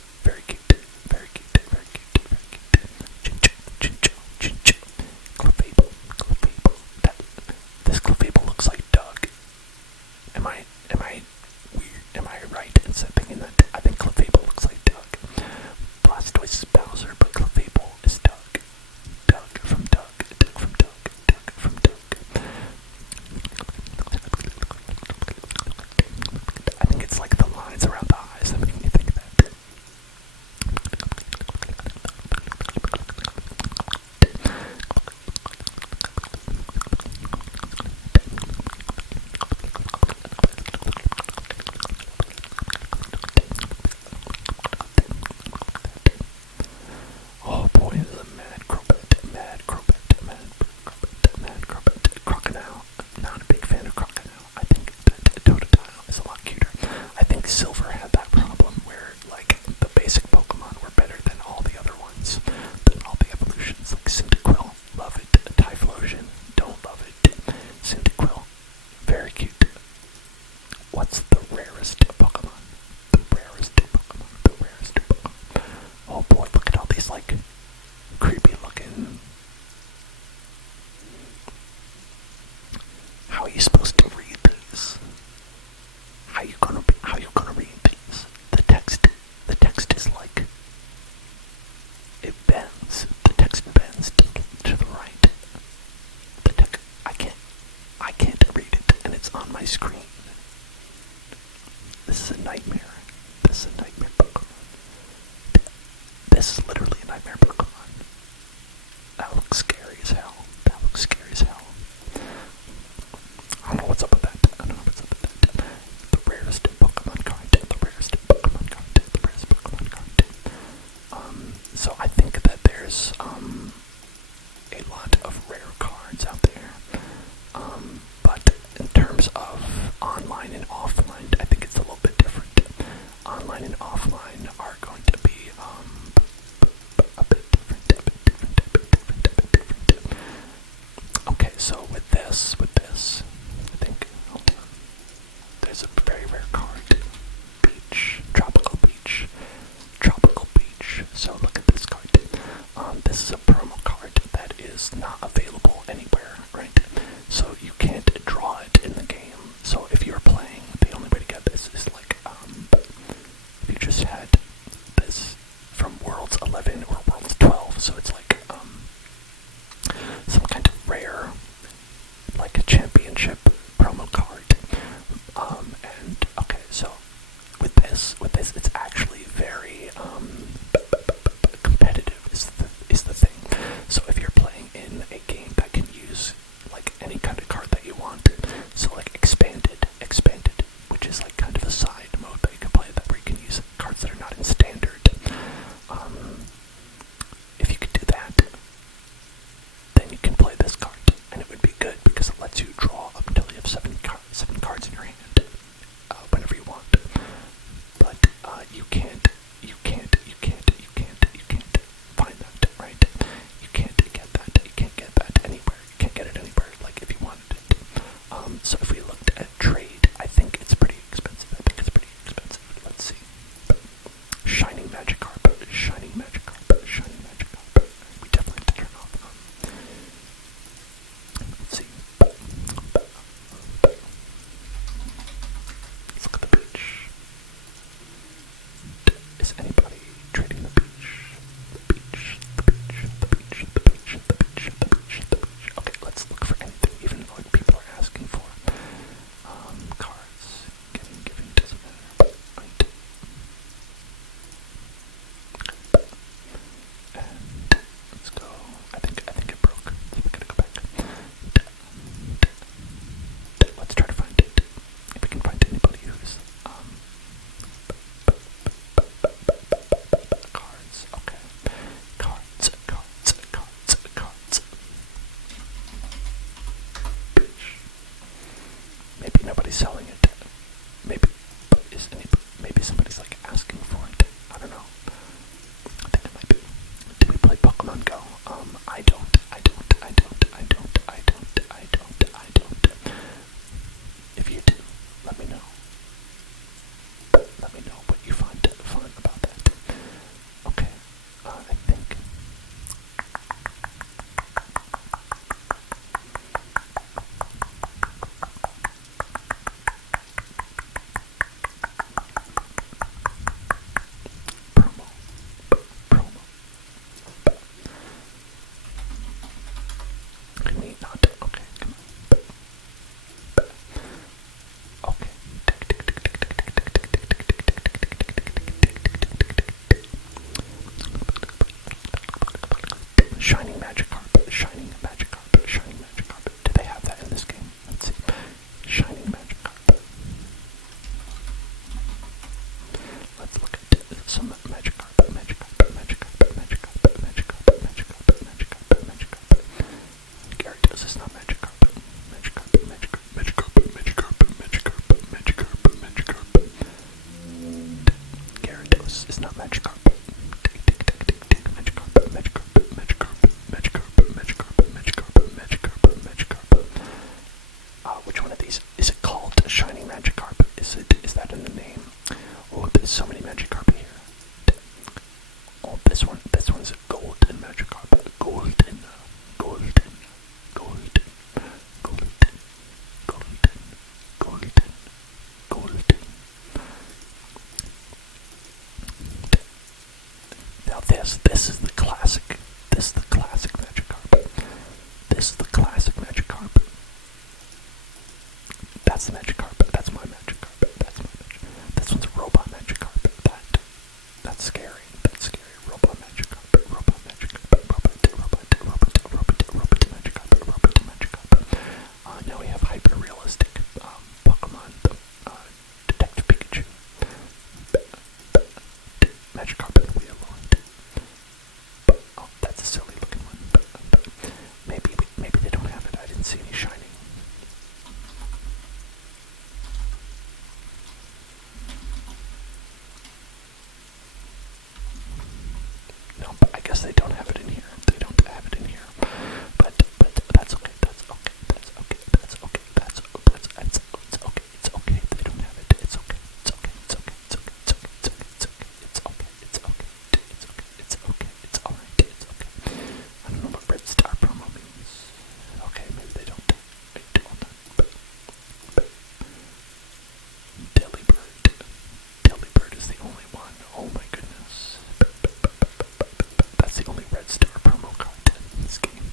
shining Magikarp, shining Magikarp, shining Magikarp. We definitely have to turn off. Let's see. Let's look at the beach. Is anybody trading the beach? The beach, the beach, the beach, the beach, the beach, the beach, the beach. Okay, let's look for anything, even though people are asking for cards. Giving doesn't matter. Right. And let's go. I think it broke. So we gotta go back. Let's try to find it. If we can find anybody who's cards. Okay. Cards. Beach. Maybe nobody's selling it. Maybe somebody's like asking for it. I don't know. I think it might be. Do we play Pokemon Go? I don't. If you do, let me know. Let me know what you find fun about that. Okay, I think. Promo. Can we not? Okay, come on. Okay. Shining Magikarp, shining Magikarp, shining Magikarp. Do they have that in this game? Let's see. Shining Magikarp. Let's look at some Magikarp. Gyarados is not Magikarp. Gyarados is not Magikarp. Which one of these is it called? Shining Magikarp? Is that in the name? Oh, there's so many Magikarp here. Oh, this one's a golden Magikarp. Golden. Now this is the classic. This is the classic Magikarp. This is the classic Magikarp. That's the Magikarp. That's my Magikarp. This one's a robot Magikarp. That's scary. Robot Magikarp. Robot Magikarp. Now we have hyper realistic Pokemon. Detective Pikachu. Magikarp and Weavile. Oh, that's a silly looking one. But maybe they don't have it. I didn't see any shining. No, but I guess they don't have it in here. But that's okay. It's okay. They don't have it. It's okay. It's alright. I don't know what Red Star promo means. Okay, maybe they don't. Delibird is the only one. Oh my goodness. That's the only Red Star promo card in this game.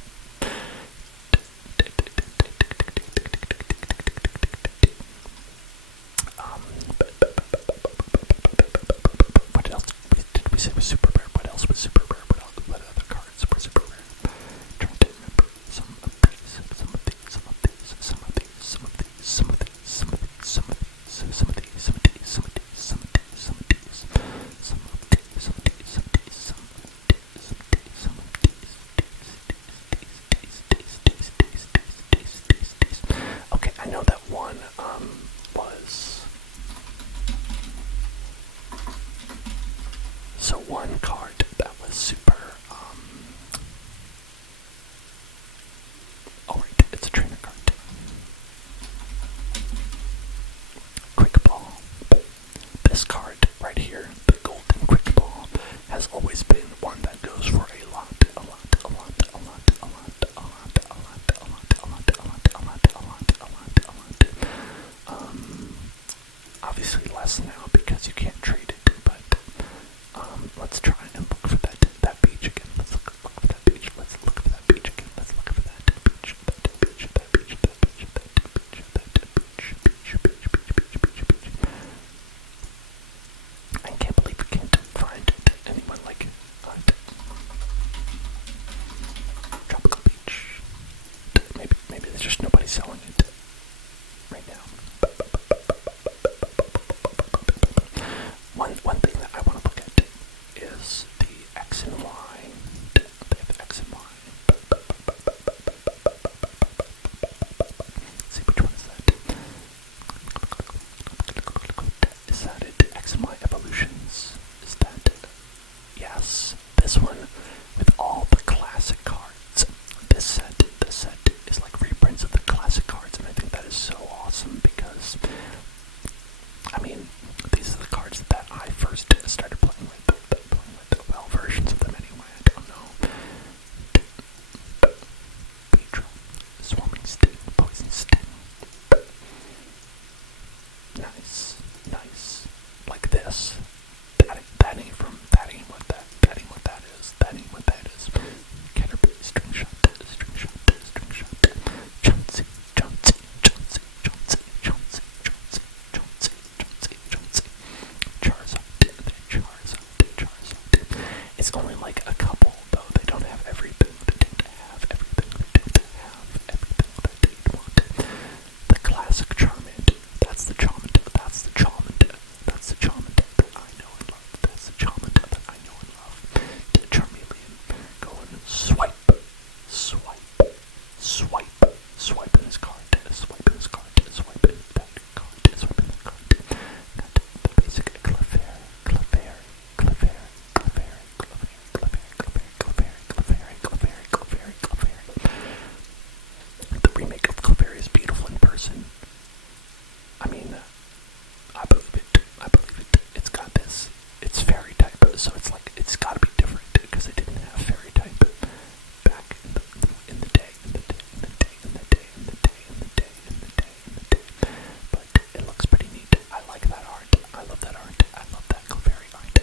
What else did we say was super rare? What else was super rare? What other cards were super rare? Trying to remember some of these. Okay, I know that one was one card that was super oh right, it's a trainer card. Quick Ball. This card right here, the golden Quick Ball. has always been one that goes for a lot. Obviously less now because you can't trade it, but let's try and look for that beach again. Let's look for that beach. Let's look for that beach again. Let's look for that beach. I can't believe we can't find anyone like tropical beach. Maybe there's just nobody selling it right now. One thing that I want to look at is the X and Y. They have the X and Y. Let's see, which one is that? Is that it? X and Y Evolutions? Is that it? Yes. This one with all the classic cards. This set is like reprints of the classic cards, and I think that is so awesome because, I mean, these are the cards that I first started playing with. Well, versions of them anyway, I don't know. Beedrill, Swarming Sting, Poison Sting. Nice. Like this. That ain't what that is. Caterpie, String Shot. Jonesy. Charizard. It's only like a couple, though. They don't have everything. They don't have everything that they'd want. The classic Charmander. That's the Charmander that I know and love. The Charmeleon going swipe in his card. Got the basic Clefairy. The remake of Clefairy is beautiful in person. I mean, I believe it. It's got this. It's fairy type, so it's like it's got to be different because it didn't have fairy type back in the day. But it looks pretty neat. I like that art. I love that art. I love that Clefairy art.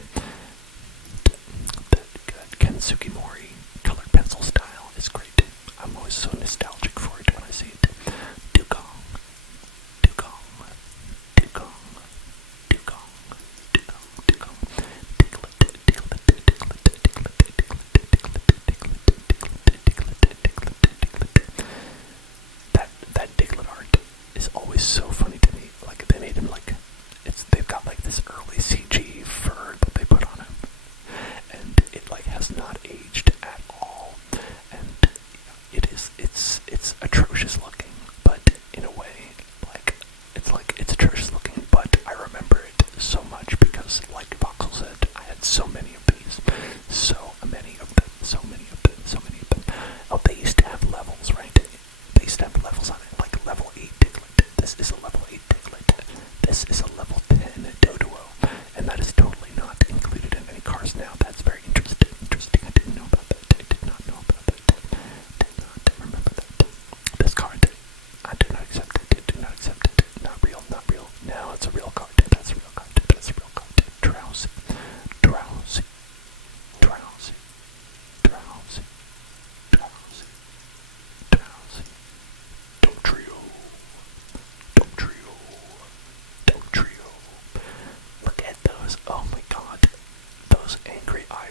That Kensuke Mori colored pencil style is great. I'm always so nostalgic for it when I see it. Dugong. That Diglett art is always so funny to me. Like they made him like they've got like this early CG fur that they put on him, and it like has not aged at all, and it's atrocious looking, but in a way it's atrocious looking, but I remember it so much because, like Voxel said, I had so many of these, so many of them. Oh, they used to have levels, right? They used to have levels on it, like level 8 Diglett. This is a level 8 Diglett. This is a level 10 Doduo, and that is totally not included in any cars now. That's very interesting. I didn't know about that. I did not know about that. Did not remember that. This card, I do not accept it. Not real. No, it's a real card. That's a real card. Drowsy. Don't trio. Look at those. Oh my god. Those angry eye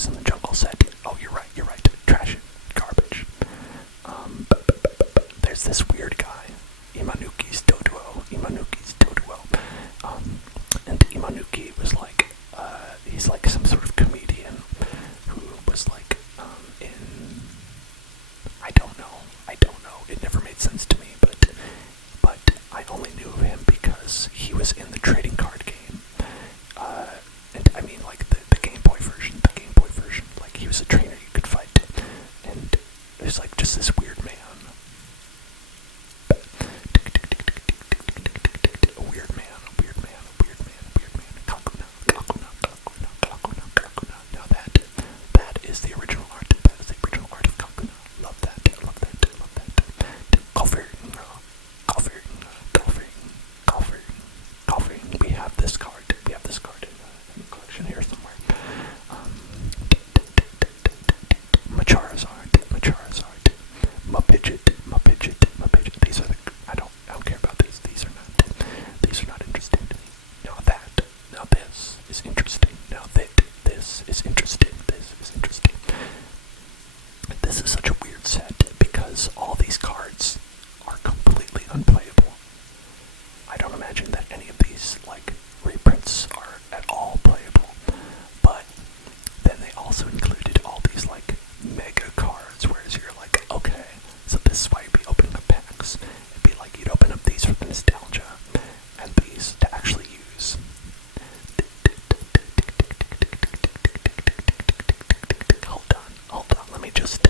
Alice in the Jungle set. Oh, you're right. Trash it. Garbage. There's this weird guy, Imanuki's Doduo. And Imanuki was like, he's like some sort of comedian who was like, in, I don't know. It never made sense to me, but I only knew of him because he was in the trading card game. And I mean, like the Game Boy version. Like he was a trainer you could fight, and it was like just this weird man. Kakuna. Now that is the original art. That is the original art of Kakuna. Love that. Golfing. We have this card in the collection here somewhere. Macharizard. Mapidget. These are I don't care about these. These are not interesting to me. Now this is interesting. This is interesting. This is such a weird set because all these cards are completely unplayable. I don't imagine that any of these like reprints are at all playable, but then they also included all these like mega cards, whereas you're like, okay, so this is why you'd be opening up packs. It'd be like you'd open up these for the nostalgia and these to actually use. Hold on, let me just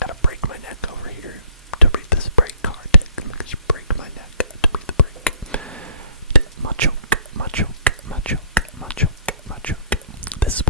gotta break my neck over here to read this break card. Let me just break my neck to read the break. Machoke. This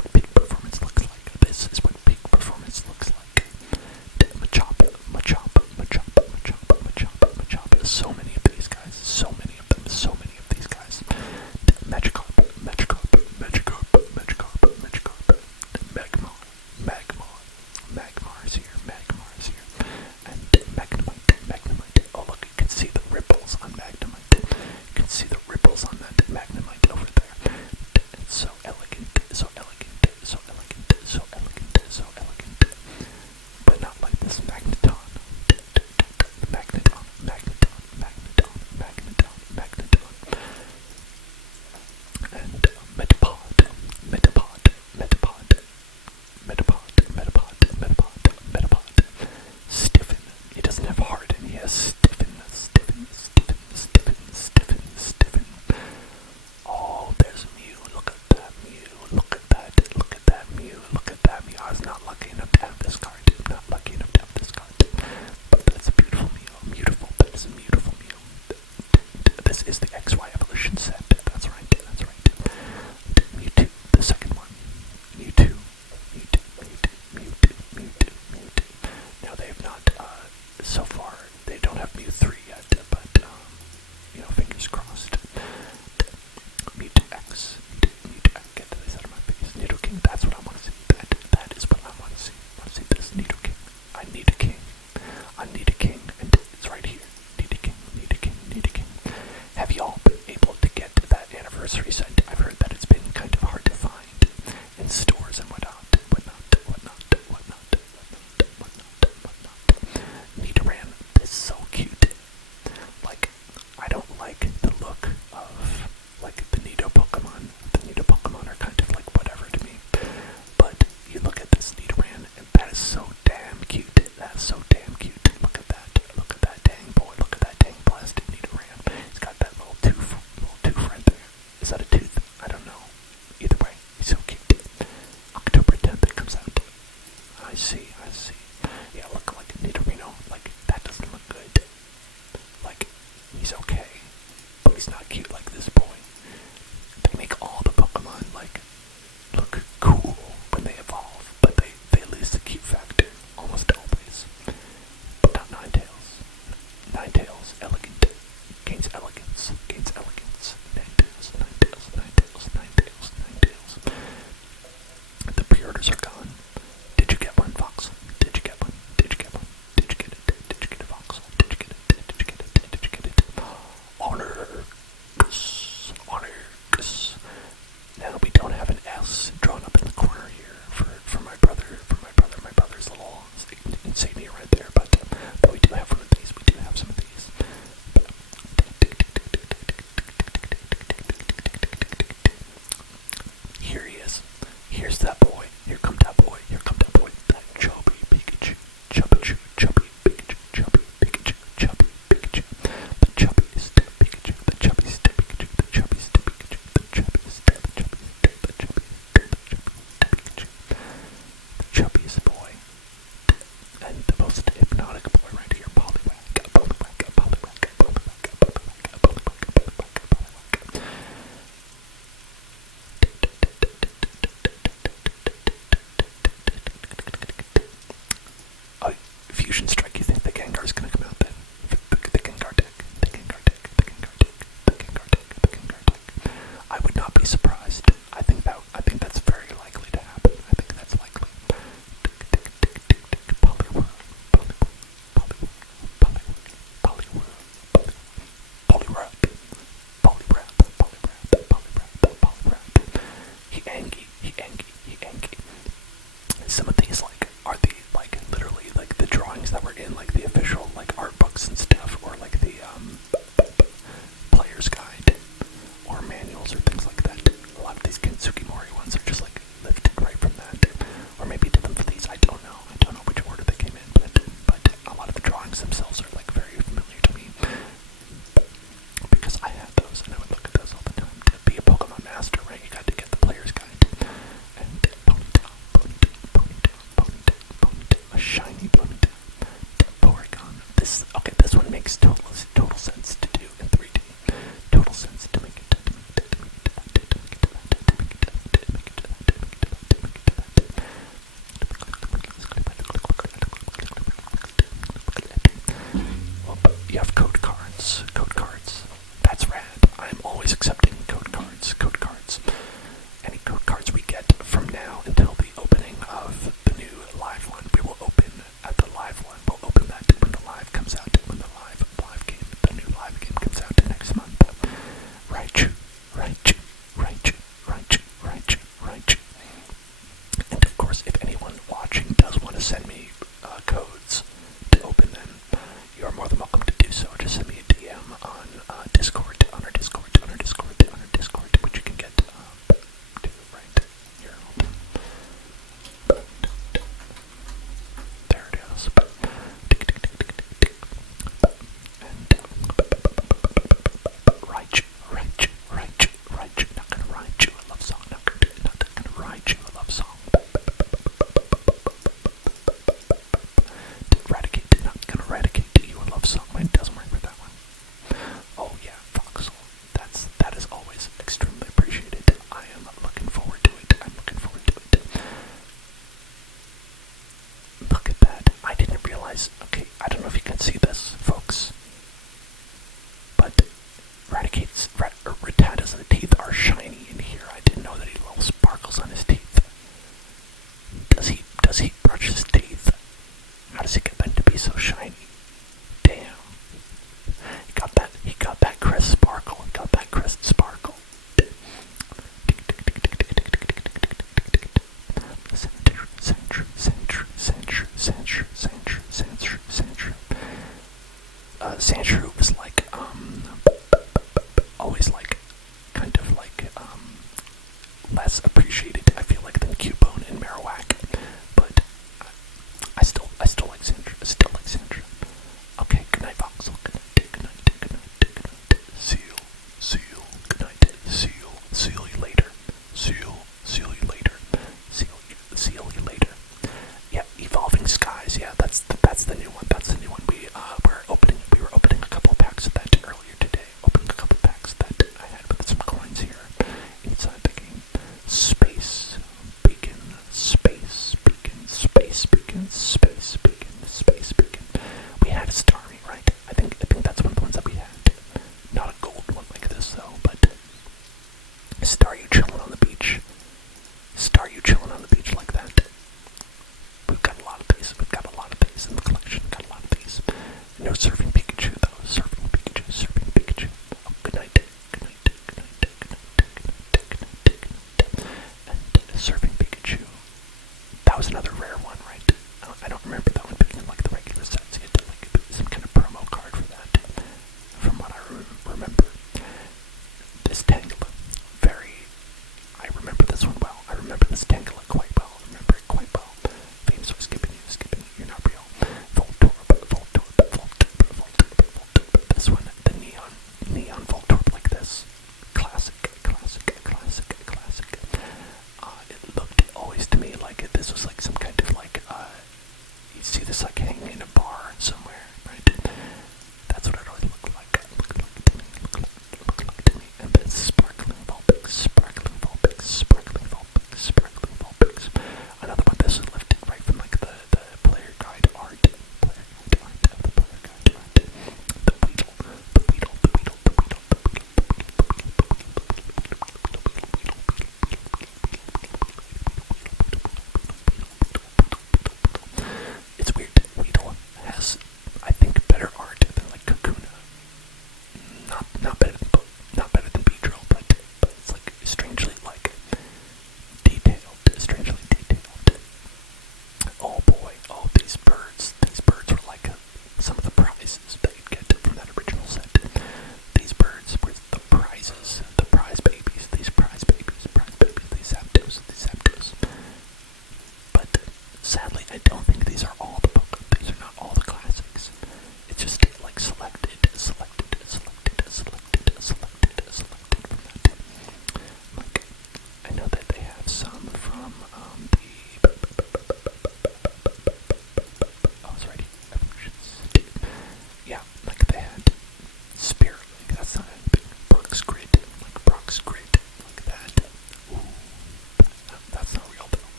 the